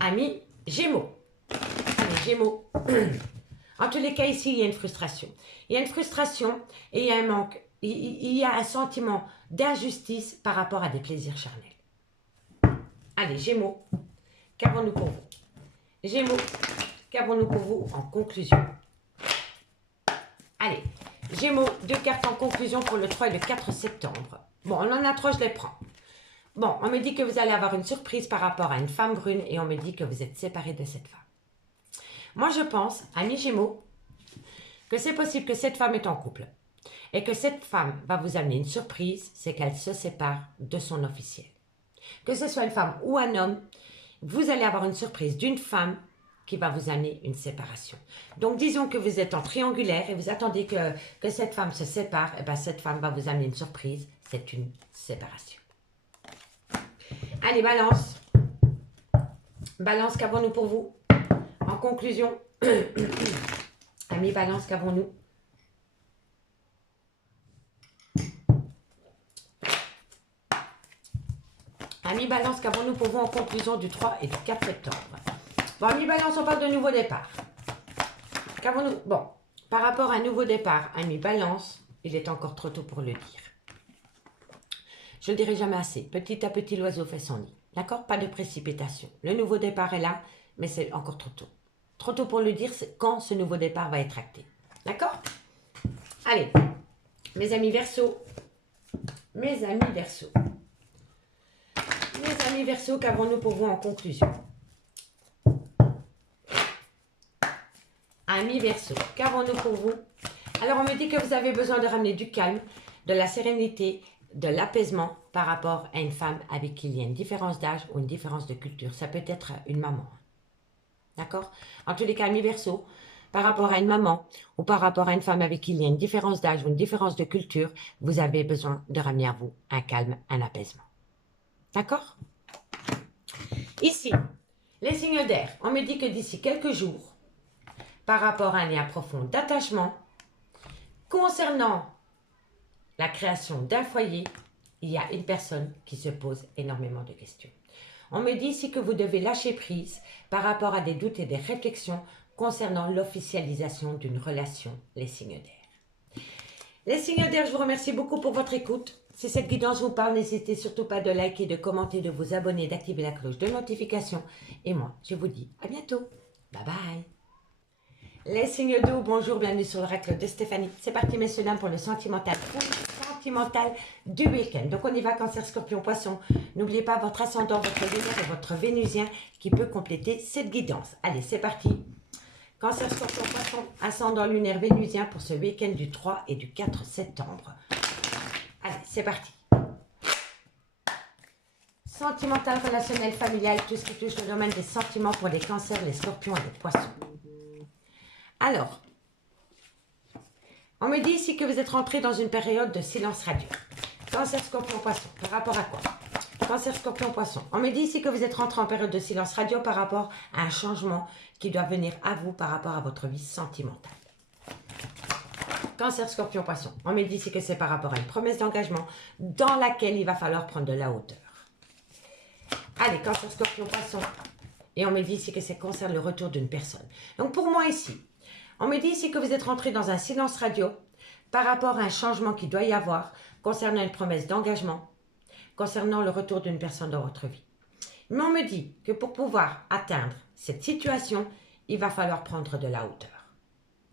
amis Gémeaux. Allez, Gémeaux. En tous les cas, ici, il y a une frustration. Il y a une frustration et il y a un manque. Il y a un sentiment d'injustice par rapport à des plaisirs charnels. Allez, Gémeaux, qu'avons-nous pour vous? Gémeaux, qu'avons-nous pour vous en conclusion? Allez, Gémeaux, 2 cartes en conclusion pour le 3 et le 4 septembre. Bon, on en a 3, je les prends. Bon, on me dit que vous allez avoir une surprise par rapport à une femme brune et on me dit que vous êtes séparé de cette femme. Moi, je pense, amis Gémeaux, que c'est possible que cette femme est en couple et que cette femme va vous amener une surprise, c'est qu'elle se sépare de son officiel. Que ce soit une femme ou un homme, vous allez avoir une surprise d'une femme qui va vous amener une séparation. Donc, disons que vous êtes en triangulaire et vous attendez que cette femme se sépare, et bien cette femme va vous amener une surprise, c'est une séparation. Allez, Balance. Balance, qu'avons-nous pour vous? En conclusion, amis Balance, qu'avons-nous? Amis Balance, qu'avons-nous pour vous en conclusion du 3 et du 4 septembre? Bon, amis Balance, on parle de nouveau départ. Qu'avons-nous? Bon, par rapport à un nouveau départ, amis Balance, il est encore trop tôt pour le dire. Je ne le dirai jamais assez. Petit à petit, l'oiseau fait son nid. D'accord? Pas de précipitation. Le nouveau départ est là, mais c'est encore trop tôt. Trop tôt pour le dire, c'est quand ce nouveau départ va être acté. D'accord? Allez, mes amis Verseaux. Mes amis Verseaux. Mes amis Verseaux, qu'avons-nous pour vous en conclusion? Amis Verseaux, qu'avons-nous pour vous? Alors, on me dit que vous avez besoin de ramener du calme, de la sérénité, de l'apaisement par rapport à une femme avec qui il y a une différence d'âge ou une différence de culture. Ça peut être une maman. D'accord? En tous les cas, amis Verseaux, par rapport à une maman ou par rapport à une femme avec qui il y a une différence d'âge ou une différence de culture, vous avez besoin de ramener à vous un calme, un apaisement. D'accord? Ici, les signes d'air. On me dit que d'ici quelques jours, par rapport à un lien profond d'attachement, concernant la création d'un foyer, il y a une personne qui se pose énormément de questions. On me dit ici que vous devez lâcher prise par rapport à des doutes et des réflexions concernant l'officialisation d'une relation, les signes d'air. Les signes d'air, je vous remercie beaucoup pour votre écoute. Si cette guidance vous parle, n'hésitez surtout pas de liker, de commenter, de vous abonner, d'activer la cloche de notification. Et moi, je vous dis à bientôt. Bye bye. Les signes d'eau, bonjour, bienvenue sur l'oracle de Stéphanie. C'est parti, messieurs, dames, pour le sentimental du week-end. Donc, on y va, Cancer, Scorpion, Poisson. N'oubliez pas votre ascendant, votre lunaire et votre vénusien qui peut compléter cette guidance. Allez, c'est parti. Cancer, Scorpion, Poisson, ascendant lunaire vénusien pour ce week-end du 3 et du 4 septembre. Allez, c'est parti. Sentimental, relationnel, familial, tout ce qui touche le domaine des sentiments pour les cancers, les scorpions et les poissons. Alors, on me dit ici que vous êtes rentré dans une période de silence radio. Cancer, Scorpion, Poisson, par rapport à quoi? Cancer, Scorpion, Poisson. On me dit ici que vous êtes rentré en période de silence radio par rapport à un changement qui doit venir à vous par rapport à votre vie sentimentale. Cancer, Scorpion, Poisson. On me dit ici que c'est par rapport à une promesse d'engagement dans laquelle il va falloir prendre de la hauteur. Allez, Cancer, Scorpion, Poisson. Et on me dit ici que ça concerne le retour d'une personne. Donc pour moi ici, on me dit ici que vous êtes rentré dans un silence radio par rapport à un changement qu'il doit y avoir concernant une promesse d'engagement, concernant le retour d'une personne dans votre vie. Mais on me dit que pour pouvoir atteindre cette situation, il va falloir prendre de la hauteur.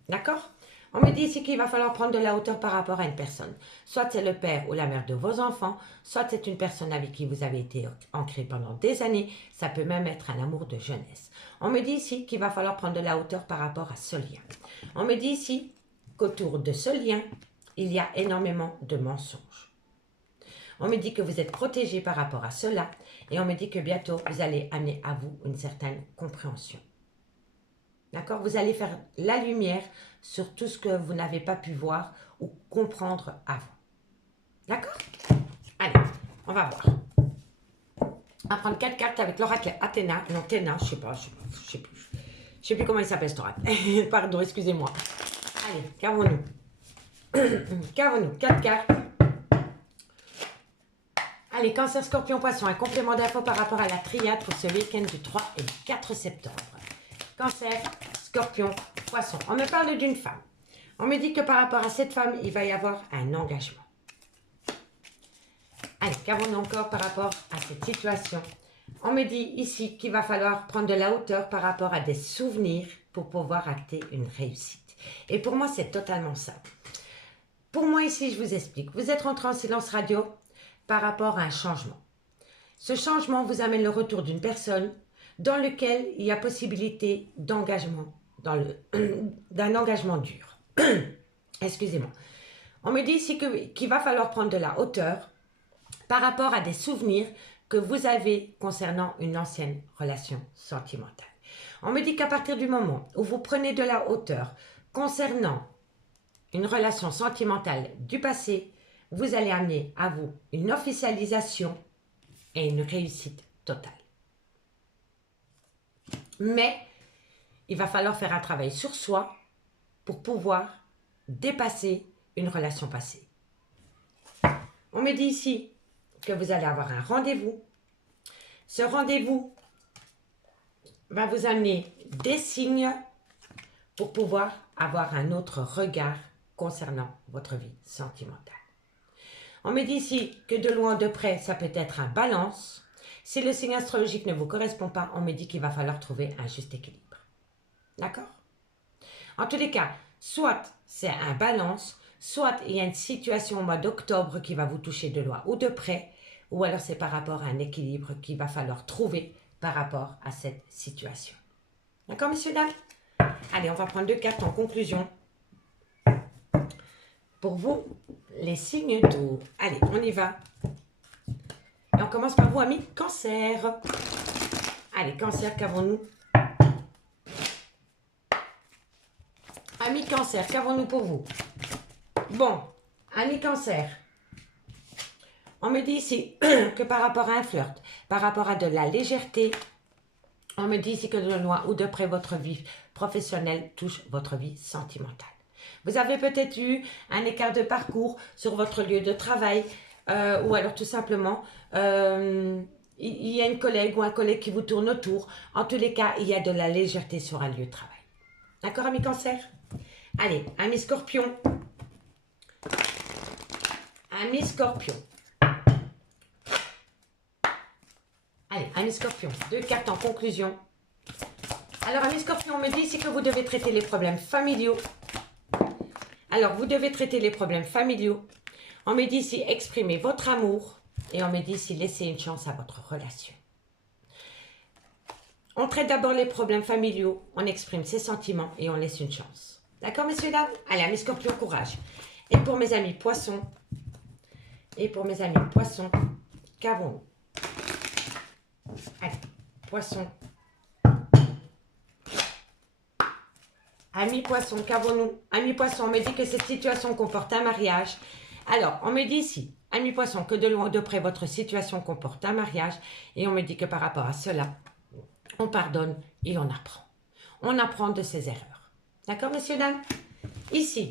D'accord? On me dit ici qu'il va falloir prendre de la hauteur par rapport à une personne. Soit c'est le père ou la mère de vos enfants, soit c'est une personne avec qui vous avez été ancré pendant des années. Ça peut même être un amour de jeunesse. On me dit ici qu'il va falloir prendre de la hauteur par rapport à ce lien. On me dit ici qu'autour de ce lien, il y a énormément de mensonges. On me dit que vous êtes protégé par rapport à cela et on me dit que bientôt, vous allez amener à vous une certaine compréhension. D'accord? Vous allez faire la lumière sur tout ce que vous n'avez pas pu voir ou comprendre avant. D'accord? Allez, on va voir. On va prendre 4 cartes avec l'oracle Athéna. Non, Théna, je sais plus comment il s'appelle cet oracle. Pardon, excusez-moi. Allez, qu'avons-nous? Qu'avons-nous? 4 cartes. Allez, Cancer, Scorpion, Poisson. Un complément d'infos par rapport à la triade pour ce week-end du 3 et du 4 septembre. Cancer, Scorpion, Poisson. On me parle d'une femme. On me dit que par rapport à cette femme, il va y avoir un engagement. Allez, qu'avons-nous encore par rapport à cette situation? On me dit ici qu'il va falloir prendre de la hauteur par rapport à des souvenirs pour pouvoir acter une réussite. Et pour moi, c'est totalement ça. Pour moi, ici, je vous explique. Vous êtes rentré en silence radio par rapport à un changement. Ce changement vous amène le retour d'une personne dans lequel il y a possibilité d'engagement, d'un engagement dur. Excusez-moi. On me dit ici qu'il va falloir prendre de la hauteur par rapport à des souvenirs que vous avez concernant une ancienne relation sentimentale. On me dit qu'à partir du moment où vous prenez de la hauteur concernant une relation sentimentale du passé, vous allez amener à vous une officialisation et une réussite totale. Mais il va falloir faire un travail sur soi pour pouvoir dépasser une relation passée. On me dit ici que vous allez avoir un rendez-vous. Ce rendez-vous va vous amener des signes pour pouvoir avoir un autre regard concernant votre vie sentimentale. On me dit ici que de loin de près, ça peut être un balance. Si le signe astrologique ne vous correspond pas, on me dit qu'il va falloir trouver un juste équilibre. D'accord? En tous les cas, soit c'est un balance, soit il y a une situation au mois d'octobre qui va vous toucher de loin ou de près, ou alors c'est par rapport à un équilibre qu'il va falloir trouver par rapport à cette situation. D'accord, messieurs, dames? Allez, on va prendre 2 cartes en conclusion. Pour vous, les signes d'eau. Allez, on y va. Et on commence par vous, amis Cancer. Allez, Cancer, qu'avons-nous? Amis Cancer, qu'avons-nous pour vous? Bon, amis Cancer, on me dit ici que par rapport à un flirt, par rapport à de la légèreté, on me dit ici que de loin ou de près votre vie professionnelle touche votre vie sentimentale. Vous avez peut-être eu un écart de parcours sur votre lieu de travail ou alors tout simplement il y a une collègue ou un collègue qui vous tourne autour. En tous les cas, il y a de la légèreté sur un lieu de travail. D'accord, amis Cancer? Allez, amis Scorpion. Amis Scorpion. Allez, amis Scorpion, 2 cartes en conclusion. Alors, amis Scorpion, on me dit ici que vous devez traiter les problèmes familiaux. Alors, vous devez traiter les problèmes familiaux. On me dit ici exprimer votre amour. Et on me dit ici laisser une chance à votre relation. On traite d'abord les problèmes familiaux, on exprime ses sentiments et on laisse une chance. D'accord, messieurs, dames? Allez, amis Scorpion, courage. Et pour mes amis Poissons, qu'avons-nous? Allez, Poissons. Amis Poissons, qu'avons-nous? Amis Poissons, on me dit que cette situation comporte un mariage. Alors, on me dit ici, amis Poissons, que de loin ou de près, votre situation comporte un mariage. Et on me dit que par rapport à cela, on pardonne et on apprend. On apprend de ses erreurs. D'accord, messieurs, dames? Ici,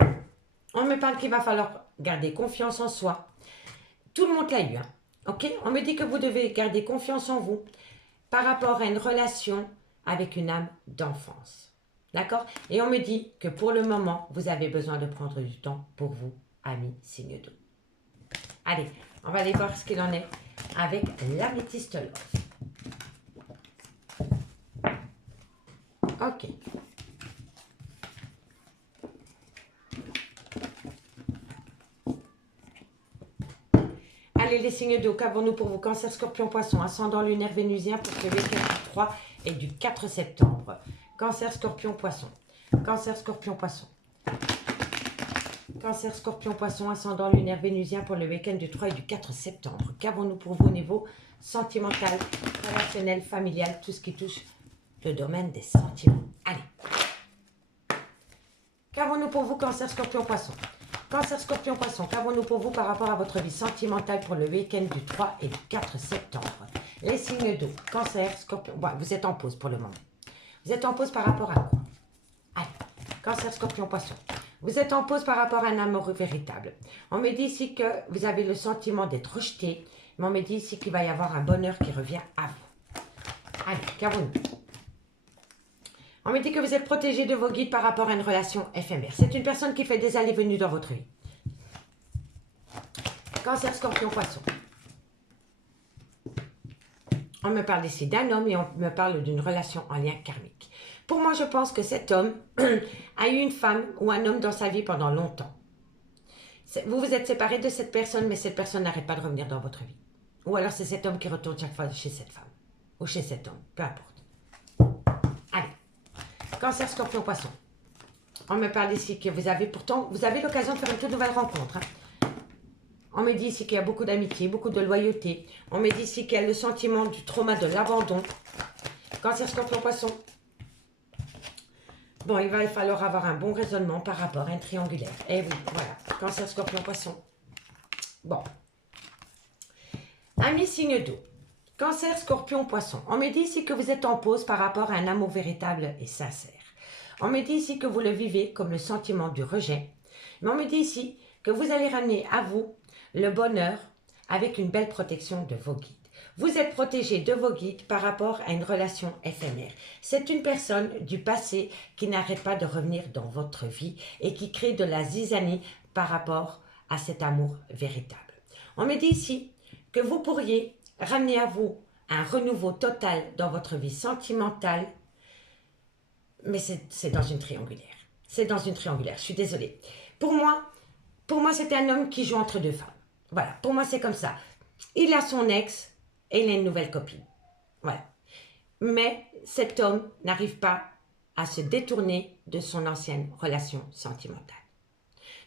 on me parle qu'il va falloir garder confiance en soi. Tout le monde l'a eu, hein? Ok? On me dit que vous devez garder confiance en vous par rapport à une relation avec une âme d'enfance. D'accord? Et on me dit que pour le moment, vous avez besoin de prendre du temps pour vous, amis signe d'eau. Allez, on va aller voir ce qu'il en est avec l'améthyste love. Ok. Allez, les signes d'eau, qu'avons-nous pour vous? Cancer, Scorpion, Poisson, ascendant lunaire vénusien pour ce week-end du 3 et du 4 septembre. Cancer, Scorpion, Poisson. Cancer, Scorpion, Poisson. Cancer, Scorpion, Poisson, ascendant lunaire vénusien pour le week-end du 3 et du 4 septembre. Qu'avons-nous pour vous au niveau sentimental, relationnel, familial, tout ce qui touche le domaine des sentiments? Allez. Qu'avons-nous pour vous, Cancer, Scorpion, Poisson? Cancer, Scorpion, Poisson, qu'avons-nous pour vous par rapport à votre vie sentimentale pour le week-end du 3 et du 4 septembre? Les signes d'eau, Cancer, Scorpion... Bon, vous êtes en pause pour le moment. Vous êtes en pause par rapport à quoi? Allez, Cancer, Scorpion, Poisson. Vous êtes en pause par rapport à un amour véritable. On me dit ici que vous avez le sentiment d'être rejeté, mais on me dit ici qu'il va y avoir un bonheur qui revient à vous. Allez, qu'avons-nous? On me dit que vous êtes protégé de vos guides par rapport à une relation éphémère. C'est une personne qui fait des allées-venues dans votre vie. Cancer, Scorpion, Poisson. On me parle ici d'un homme et on me parle d'une relation en lien karmique. Pour moi, je pense que cet homme a eu une femme ou un homme dans sa vie pendant longtemps. Vous vous êtes séparé de cette personne, mais cette personne n'arrête pas de revenir dans votre vie. Ou alors c'est cet homme qui retourne chaque fois chez cette femme. Ou chez cet homme, peu importe. Allez, Cancer, Scorpion, Poisson. On me parle ici que vous avez pourtant, vous avez l'occasion de faire une toute nouvelle rencontre. On me dit ici qu'il y a beaucoup d'amitié, beaucoup de loyauté. On me dit ici qu'il y a le sentiment du trauma de l'abandon. Cancer, Scorpion, Poisson. Bon, il va falloir avoir un bon raisonnement par rapport à un triangulaire. Eh oui, voilà. Cancer, Scorpion, Poisson. Bon. Amis signe d'eau. Cancer, Scorpion, Poisson. On me dit ici que vous êtes en pause par rapport à un amour véritable et sincère. On me dit ici que vous le vivez comme le sentiment du rejet. Mais on me dit ici que vous allez ramener à vous le bonheur avec une belle protection de vos guides. Vous êtes protégé de vos guides par rapport à une relation éphémère. C'est une personne du passé qui n'arrête pas de revenir dans votre vie et qui crée de la zizanie par rapport à cet amour véritable. On me dit ici que vous pourriez ramener à vous un renouveau total dans votre vie sentimentale, mais c'est dans une triangulaire. C'est dans une triangulaire, je suis désolée. Pour moi c'est un homme qui joue entre deux femmes. Voilà, pour moi c'est comme ça. Il a son ex et il a une nouvelle copine. Voilà. Mais cet homme n'arrive pas à se détourner de son ancienne relation sentimentale.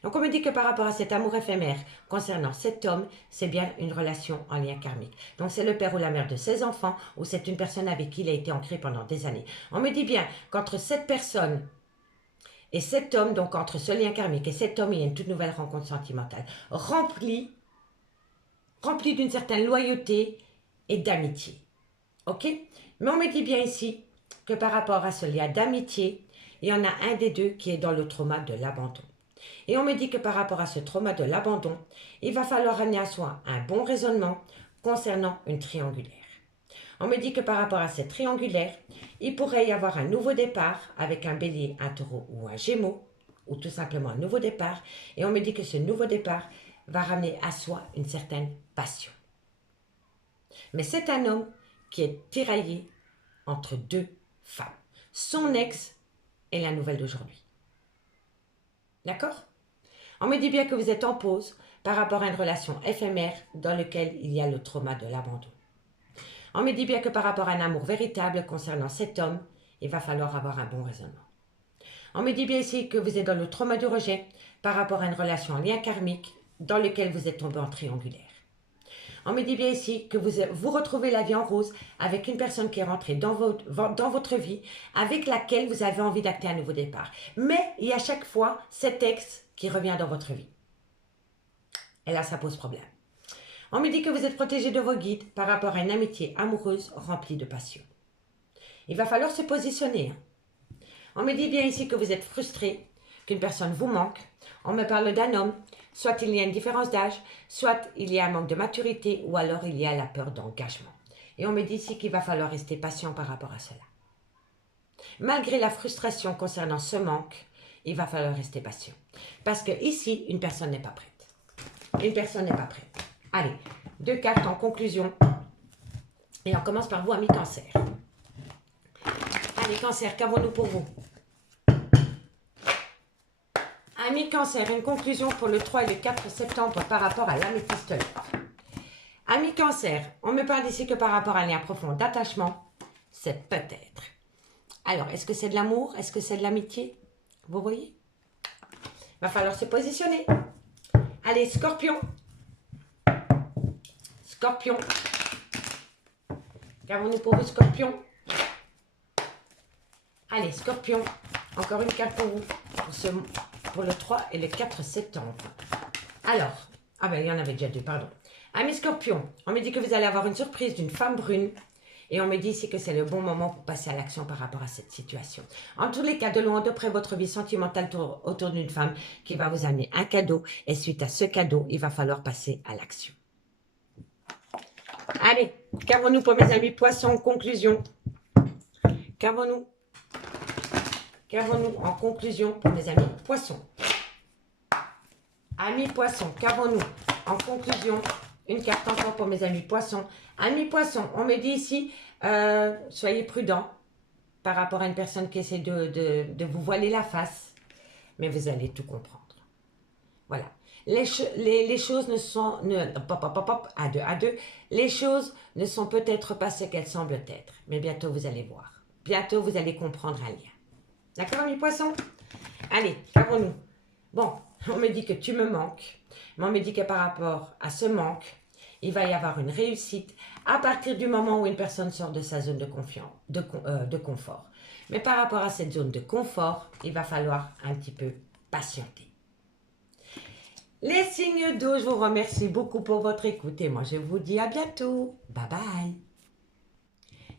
Donc on me dit que par rapport à cet amour éphémère concernant cet homme, c'est bien une relation en lien karmique. Donc c'est le père ou la mère de ses enfants ou c'est une personne avec qui il a été ancré pendant des années. On me dit bien qu'entre cette personne et cet homme, donc entre ce lien karmique et cet homme, il y a une toute nouvelle rencontre sentimentale, remplie d'une certaine loyauté et d'amitié. Ok? Mais on me dit bien ici que par rapport à ce lien d'amitié, il y en a un des deux qui est dans le trauma de l'abandon. Et on me dit que par rapport à ce trauma de l'abandon, il va falloir amener à soi un bon raisonnement concernant une triangulaire. On me dit que par rapport à cette triangulaire, il pourrait y avoir un nouveau départ avec un bélier, un taureau ou un gémeau, ou tout simplement un nouveau départ. Et on me dit que ce nouveau départ va ramener à soi une certaine passion. Mais c'est un homme qui est tiraillé entre deux femmes. Son ex et la nouvelle d'aujourd'hui. D'accord? On me dit bien que vous êtes en pause par rapport à une relation éphémère dans laquelle il y a le trauma de l'abandon. On me dit bien que par rapport à un amour véritable concernant cet homme, il va falloir avoir un bon raisonnement. On me dit bien ici que vous êtes dans le trauma du rejet par rapport à une relation en lien karmique dans lequel vous êtes tombé en triangulaire. On me dit bien ici que vous retrouvez la vie en rose avec une personne qui est rentrée dans votre vie, avec laquelle vous avez envie d'acter un nouveau départ. Mais il y a à chaque fois cet ex qui revient dans votre vie. Et là, ça pose problème. On me dit que vous êtes protégé de vos guides par rapport à une amitié amoureuse remplie de passion. Il va falloir se positionner. On me dit bien ici que vous êtes frustré, qu'une personne vous manque. On me parle d'un homme, soit il y a une différence d'âge, soit il y a un manque de maturité, ou alors il y a la peur d'engagement. Et on me dit ici qu'il va falloir rester patient par rapport à cela. Malgré la frustration concernant ce manque, il va falloir rester patient. Parce que ici, une personne n'est pas prête. Une personne n'est pas prête. Allez, 2 cartes en conclusion. Et on commence par vous, amis Cancer. Allez, Cancer, qu'avons-nous pour vous? Amis Cancer, une conclusion pour le 3 et le 4 septembre par rapport à l'améthyste l'or. Amis Cancer, on me parle ici que par rapport à un lien profond d'attachement, c'est peut-être. Alors, est-ce que c'est de l'amour? Est-ce que c'est de l'amitié? Vous voyez? Il va falloir se positionner. Allez, Scorpion. Scorpion. Qu'avons-nous pour vous, Scorpion? Allez, Scorpion. Encore une carte pour vous. Pour le 3 et le 4 septembre. Alors, il y en avait déjà 2, pardon. Amis Scorpion, on me dit que vous allez avoir une surprise d'une femme brune. Et on me dit ici que c'est le bon moment pour passer à l'action par rapport à cette situation. En tous les cas, de loin de près, votre vie sentimentale autour d'une femme qui va vous amener un cadeau. Et suite à ce cadeau, il va falloir passer à l'action. Allez, qu'avons-nous pour mes amis poissons en conclusion? Qu'avons-nous en conclusion pour mes amis poissons? Amis poissons, qu'avons-nous en conclusion? Une carte encore pour mes amis poissons. Amis poissons, on me dit ici, soyez prudents par rapport à une personne qui essaie de vous voiler la face, mais vous allez tout comprendre. Voilà. Les choses ne sont... à deux. Les choses ne sont peut-être pas ce qu'elles semblent être. Mais bientôt, vous allez voir. Bientôt, vous allez comprendre un lien. D'accord, mes poissons? Allez, qu'avons-nous? Bon, on me dit que tu me manques. Mais on me dit que par rapport à ce manque, il va y avoir une réussite à partir du moment où une personne sort de sa zone de confiance, de confort. Mais par rapport à cette zone de confort, il va falloir un petit peu patienter. Les signes d'eau, je vous remercie beaucoup pour votre écoute et moi je vous dis à bientôt. Bye bye.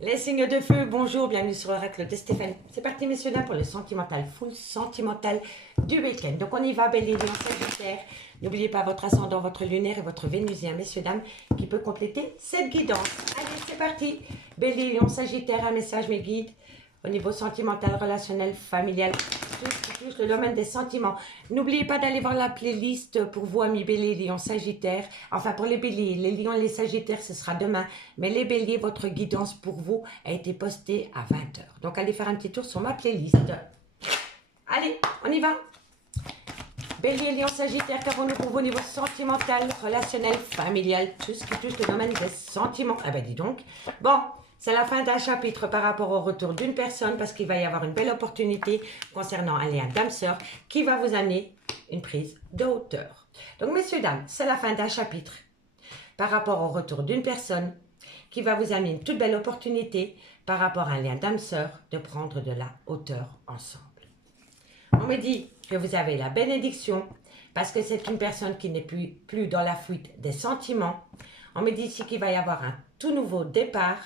Les signes de feu, bonjour, bienvenue sur l'oracle de Stéphanie. C'est parti messieurs dames pour le sentimental, full sentimental du week-end. Donc on y va, Bélier, Lion, Sagittaire. N'oubliez pas votre ascendant, votre lunaire et votre vénusien, messieurs dames, qui peut compléter cette guidance. Allez, c'est parti. Bélier, Lion, Sagittaire, un message mes guides. Au niveau sentimental, relationnel, familial, tout ce qui touche le domaine des sentiments. N'oubliez pas d'aller voir la playlist pour vous, amis Bélier, Lion, Sagittaire. Enfin, pour les Béliers, les Lions et les Sagittaires, ce sera demain. Mais les Béliers, votre guidance pour vous a été postée à 20 h. Donc, allez faire un petit tour sur ma playlist. Allez, on y va. Bélier, Lion, Sagittaire, qu'avons-nous pour vous au niveau sentimental, relationnel, familial, tout ce qui touche le domaine des sentiments. Ah ben, dis donc. Bon. C'est la fin d'un chapitre par rapport au retour d'une personne parce qu'il va y avoir une belle opportunité concernant un lien d'âme-sœur qui va vous amener une prise de hauteur. Donc, messieurs, dames, c'est la fin d'un chapitre par rapport au retour d'une personne qui va vous amener une toute belle opportunité par rapport à un lien d'âme-sœur de prendre de la hauteur ensemble. On me dit que vous avez la bénédiction parce que c'est une personne qui n'est plus dans la fuite des sentiments. On me dit ici qu'il va y avoir un tout nouveau départ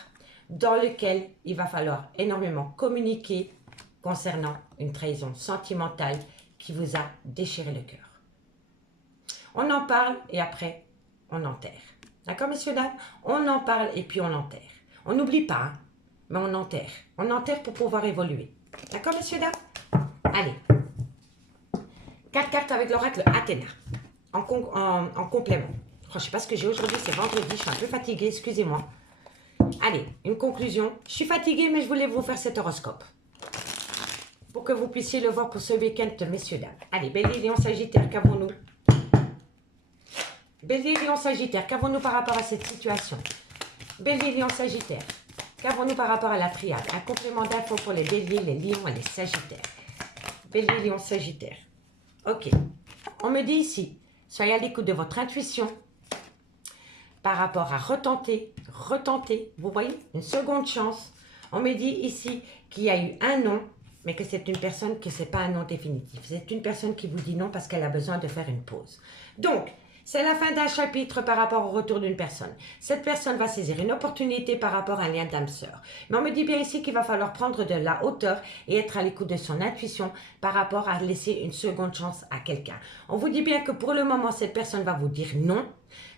dans lequel il va falloir énormément communiquer concernant une trahison sentimentale qui vous a déchiré le cœur. On en parle et après, on enterre. D'accord, messieurs, dames? On en parle et puis on enterre. On n'oublie pas, hein, mais on enterre. On enterre pour pouvoir évoluer. D'accord, messieurs, dames? Allez. 4 cartes avec l'oracle Athéna en complément. Oh, je ne sais pas ce que j'ai aujourd'hui, c'est vendredi, je suis un peu fatiguée, excusez-moi. Allez, une conclusion. Je suis fatiguée, mais je voulais vous faire cet horoscope. Pour que vous puissiez le voir pour ce week-end, messieurs, dames. Allez, Bélier, Lion, Sagittaire, qu'avons-nous? Bélier, Lion, Sagittaire, qu'avons-nous par rapport à cette situation? Bélier, Lion, Sagittaire, qu'avons-nous par rapport à la triade? Un complément d'infos pour les Béliers, les Lions et les Sagittaires. Bélier, Lion, Sagittaire. Ok. On me dit ici, soyez à l'écoute de votre intuition. Par rapport à retenter, vous voyez, une seconde chance. On me dit ici qu'il y a eu un non, mais que c'est une personne, que ce n'est pas un non définitif. C'est une personne qui vous dit non parce qu'elle a besoin de faire une pause. Donc, c'est la fin d'un chapitre par rapport au retour d'une personne. Cette personne va saisir une opportunité par rapport à un lien d'âme-sœur. Mais on me dit bien ici qu'il va falloir prendre de la hauteur et être à l'écoute de son intuition par rapport à laisser une seconde chance à quelqu'un. On vous dit bien que pour le moment, cette personne va vous dire non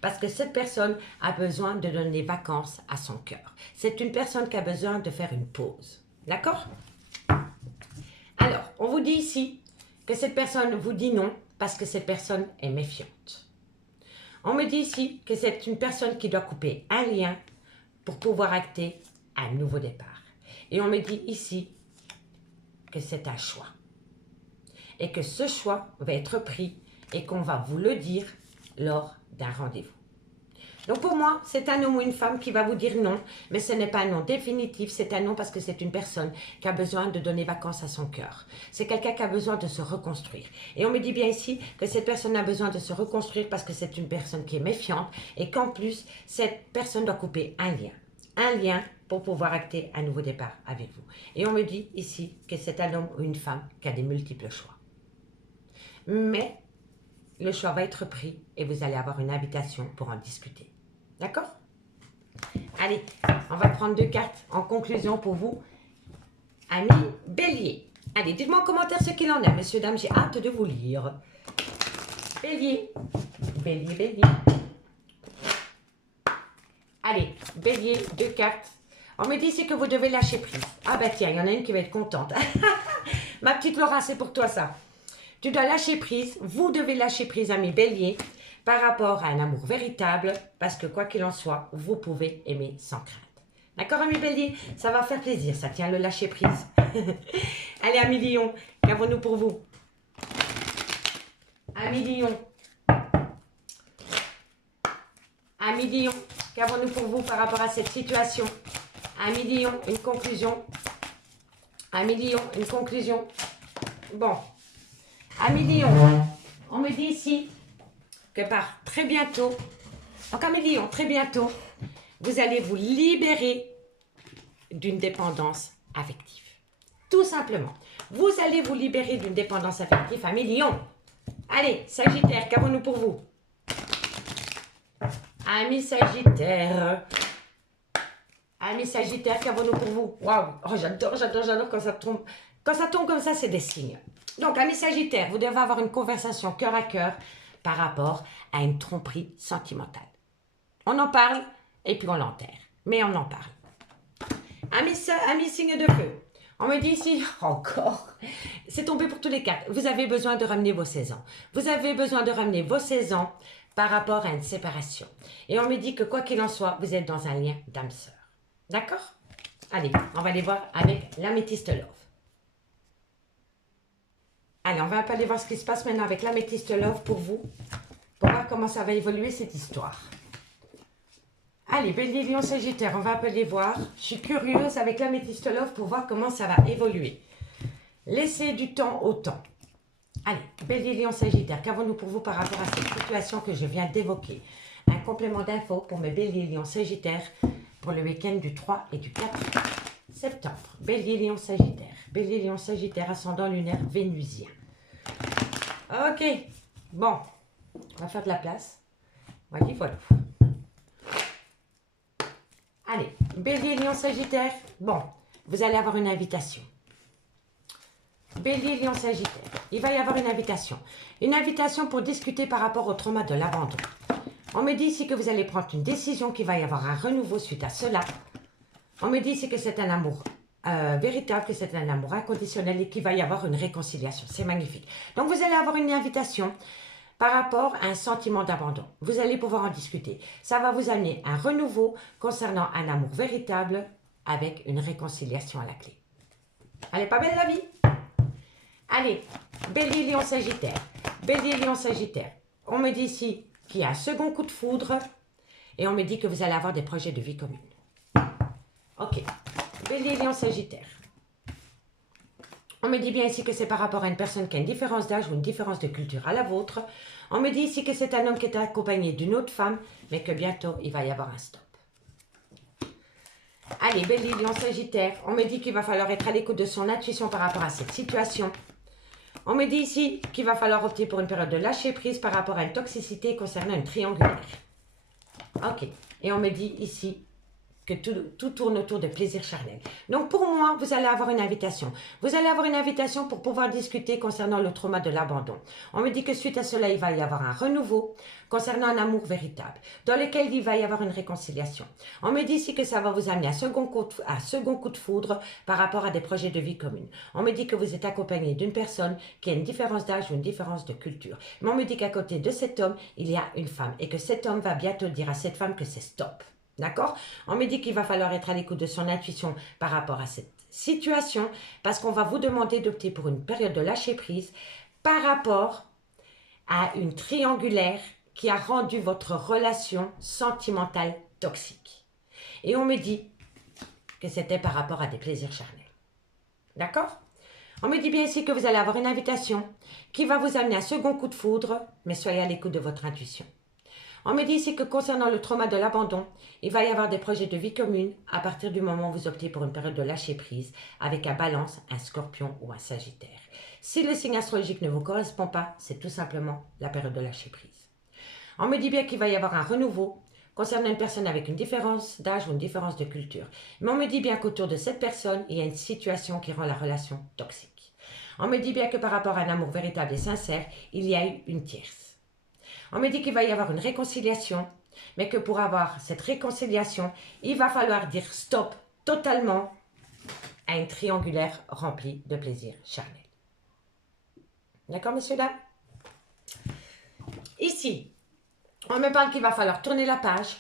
parce que cette personne a besoin de donner vacances à son cœur. C'est une personne qui a besoin de faire une pause. D'accord? Alors, on vous dit ici que cette personne vous dit non parce que cette personne est méfiante. On me dit ici que c'est une personne qui doit couper un lien pour pouvoir acter un nouveau départ. Et on me dit ici que c'est un choix. Et que ce choix va être pris et qu'on va vous le dire lors d'un rendez-vous. Donc pour moi, c'est un homme ou une femme qui va vous dire non, mais ce n'est pas un non définitif, c'est un non parce que c'est une personne qui a besoin de donner vacances à son cœur. C'est quelqu'un qui a besoin de se reconstruire. Et on me dit bien ici que cette personne a besoin de se reconstruire parce que c'est une personne qui est méfiante et qu'en plus, cette personne doit couper un lien. Un lien pour pouvoir acter un nouveau départ avec vous. Et on me dit ici que c'est un homme ou une femme qui a des multiples choix. Mais le choix va être pris et vous allez avoir une invitation pour en discuter. D'accord? Allez, on va prendre 2 cartes en conclusion pour vous, amis Bélier. Allez, dites-moi en commentaire ce qu'il en est, messieurs, dames, j'ai hâte de vous lire. Bélier, Bélier, Bélier. Allez, Bélier, 2 cartes. On me dit ici que vous devez lâcher prise. Ah bah tiens, il y en a une qui va être contente. Ma petite Laura, c'est pour toi ça. Tu dois lâcher prise, vous devez lâcher prise, amis Bélier, par rapport à un amour véritable, parce que quoi qu'il en soit, vous pouvez aimer sans crainte. D'accord, amis Bélier? Ça va faire plaisir, ça tient le lâcher prise. Allez, amis Lion, qu'avons-nous pour vous? Amis Lion, Amis Lion, qu'avons-nous pour vous par rapport à cette situation? Amis Lion, une conclusion. Amis Lion, une conclusion. Bon. Amis Lion, on me dit ici que par très bientôt, donc Amis Lion, très bientôt, vous allez vous libérer d'une dépendance affective. Tout simplement. Vous allez vous libérer d'une dépendance affective, Amis Lion. Allez, Sagittaire, qu'avons-nous pour vous? Amis Sagittaire. Amis Sagittaire, qu'avons-nous pour vous? Waouh, oh, j'adore quand ça tombe. Quand ça tombe comme ça, c'est des signes. Donc, Amis Sagittaire, vous devez avoir une conversation cœur à cœur par rapport à une tromperie sentimentale. On en parle et puis on l'enterre. Mais on en parle. Amis signe de feu. On me dit ici, encore, c'est tombé pour tous les quatre. Vous avez besoin de ramener vos 16 ans. Vous avez besoin de ramener vos 16 ans par rapport à une séparation. Et on me dit que quoi qu'il en soit, vous êtes dans un lien d'âme sœur. D'accord? Allez, on va aller voir avec l'améthyste love. Allez, on va aller voir ce qui se passe maintenant avec l'améthyste love pour vous, pour voir comment ça va évoluer cette histoire. Allez, Bélier, Lion, Sagittaire, on va aller voir. Je suis curieuse avec l'améthyste love pour voir comment ça va évoluer. Laissez du temps au temps. Allez, Bélier, Lion, Sagittaire, qu'avons-nous pour vous par rapport à cette situation que je viens d'évoquer? Un complément d'infos pour mes Bélier, Lion, Sagittaire pour le week-end du 3 et du 4 septembre. Bélier, Lion, Sagittaire. Bélier, Lion, Sagittaire, ascendant lunaire vénusien. Ok, bon, on va faire de la place. Voilà, voilà. Allez, Bélier, Lion, Sagittaire. Bon, vous allez avoir une invitation. Bélier, Lion, Sagittaire. Il va y avoir une invitation. Une invitation pour discuter par rapport au trauma de l'abandon. On me dit ici que vous allez prendre une décision, qu'il va y avoir un renouveau suite à cela. On me dit ici que c'est un amour véritable, que c'est un amour inconditionnel et qu'il va y avoir une réconciliation. C'est magnifique. Donc, vous allez avoir une invitation par rapport à un sentiment d'abandon. Vous allez pouvoir en discuter. Ça va vous amener un renouveau concernant un amour véritable avec une réconciliation à la clé. Elle n'est pas belle la vie? Allez, Bélier, Lion, Sagittaire. Bélier, Lion, Sagittaire. On me dit ici qu'il y a un second coup de foudre et on me dit que vous allez avoir des projets de vie commune. Ok. Bélier, Lion, Sagittaire. On me dit bien ici que c'est par rapport à une personne qui a une différence d'âge ou une différence de culture à la vôtre. On me dit ici que c'est un homme qui est accompagné d'une autre femme, mais que bientôt, il va y avoir un stop. Allez, Bélier, Lion, Sagittaire. On me dit qu'il va falloir être à l'écoute de son intuition par rapport à cette situation. On me dit ici qu'il va falloir opter pour une période de lâcher prise par rapport à une toxicité concernant une triangulaire. Ok. Et on me dit ici que tout tourne autour de plaisir charnel. Donc pour moi, vous allez avoir une invitation. Vous allez avoir une invitation pour pouvoir discuter concernant le trauma de l'abandon. On me dit que suite à cela, il va y avoir un renouveau concernant un amour véritable, dans lequel il va y avoir une réconciliation. On me dit ici que ça va vous amener un second coup de foudre par rapport à des projets de vie communs. On me dit que vous êtes accompagné d'une personne qui a une différence d'âge ou une différence de culture. Mais on me dit qu'à côté de cet homme, il y a une femme et que cet homme va bientôt dire à cette femme que c'est stop. D'accord? On me dit qu'il va falloir être à l'écoute de son intuition par rapport à cette situation parce qu'on va vous demander d'opter pour une période de lâcher prise par rapport à une triangulaire qui a rendu votre relation sentimentale toxique. Et on me dit que c'était par rapport à des plaisirs charnels. D'accord? On me dit bien ici que vous allez avoir une invitation qui va vous amener un second coup de foudre, mais soyez à l'écoute de votre intuition. On me dit ici que concernant le trauma de l'abandon, il va y avoir des projets de vie commune à partir du moment où vous optez pour une période de lâcher prise avec un balance, un scorpion ou un sagittaire. Si le signe astrologique ne vous correspond pas, c'est tout simplement la période de lâcher prise. On me dit bien qu'il va y avoir un renouveau concernant une personne avec une différence d'âge ou une différence de culture. Mais on me dit bien qu'autour de cette personne, il y a une situation qui rend la relation toxique. On me dit bien que par rapport à un amour véritable et sincère, il y a eu une tierce. On me dit qu'il va y avoir une réconciliation, mais que pour avoir cette réconciliation, il va falloir dire stop totalement à une triangulaire remplie de plaisir charnel. D'accord, messieurs, dames? Ici, on me parle qu'il va falloir tourner la page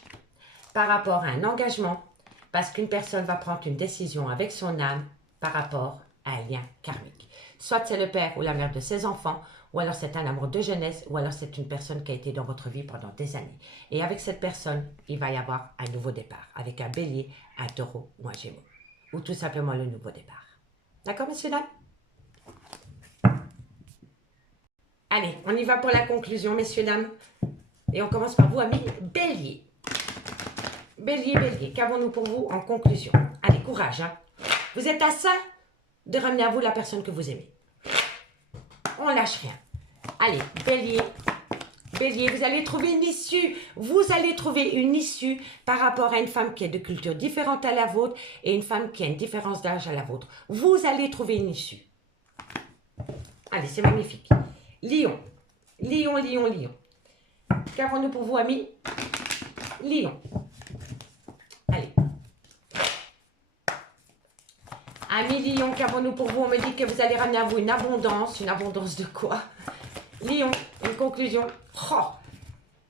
par rapport à un engagement, parce qu'une personne va prendre une décision avec son âme par rapport à un lien karmique. Soit c'est le père ou la mère de ses enfants, ou alors c'est un amour de jeunesse, ou alors c'est une personne qui a été dans votre vie pendant des années. Et avec cette personne, il va y avoir un nouveau départ, avec un bélier, un taureau ou un gémeau. Ou tout simplement le nouveau départ. D'accord, messieurs, dames? Allez, on y va pour la conclusion, messieurs, dames. Et on commence par vous, amis bélier. Bélier, bélier, qu'avons-nous pour vous en conclusion? Allez, courage, hein. Vous êtes à ça de ramener à vous la personne que vous aimez. On lâche rien. Allez, bélier, bélier, vous allez trouver une issue. Vous allez trouver une issue par rapport à une femme qui est de culture différente à la vôtre et une femme qui a une différence d'âge à la vôtre. Vous allez trouver une issue. Allez, c'est magnifique. Lion, lion, lion, lion. Qu'avons-nous pour vous, amis? Lion. Allez. Amis Lion, qu'avons-nous pour vous? On me dit que vous allez ramener à vous une abondance. Une abondance de quoi? Lion, une conclusion. Oh.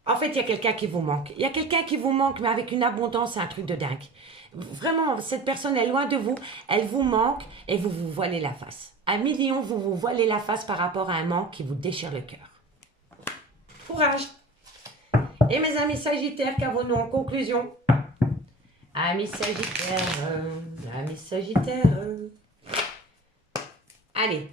En fait, il y a quelqu'un qui vous manque. Il y a quelqu'un qui vous manque, mais avec une abondance, c'est un truc de dingue. Vraiment, cette personne est loin de vous. Elle vous manque et vous vous voilez la face. Amis Lion, vous vous voilez la face par rapport à un manque qui vous déchire le cœur. Courage. Et mes amis Sagittaires, qu'avons-nous en conclusion? Amis Sagittaires, amis Sagittaires. Allez.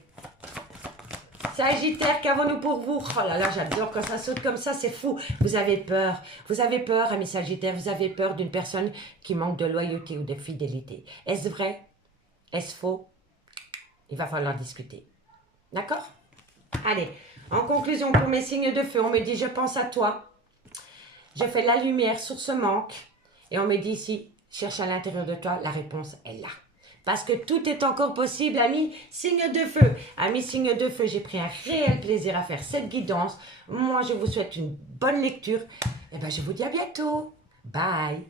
Sagittaire, qu'avons-nous pour vous? Oh là là, j'adore quand ça saute comme ça, c'est fou. Vous avez peur. Vous avez peur, amis Sagittaires, vous avez peur d'une personne qui manque de loyauté ou de fidélité. Est-ce vrai? Est-ce faux? Il va falloir discuter. D'accord? Allez, en conclusion, pour mes signes de feu, on me dit, je pense à toi. Je fais la lumière sur ce manque. Et on me dit ici, cherche à l'intérieur de toi, la réponse est là. Parce que tout est encore possible, amis signes de feu. Amis signes de feu, j'ai pris un réel plaisir à faire cette guidance. Moi, je vous souhaite une bonne lecture. Et bien, je vous dis à bientôt. Bye.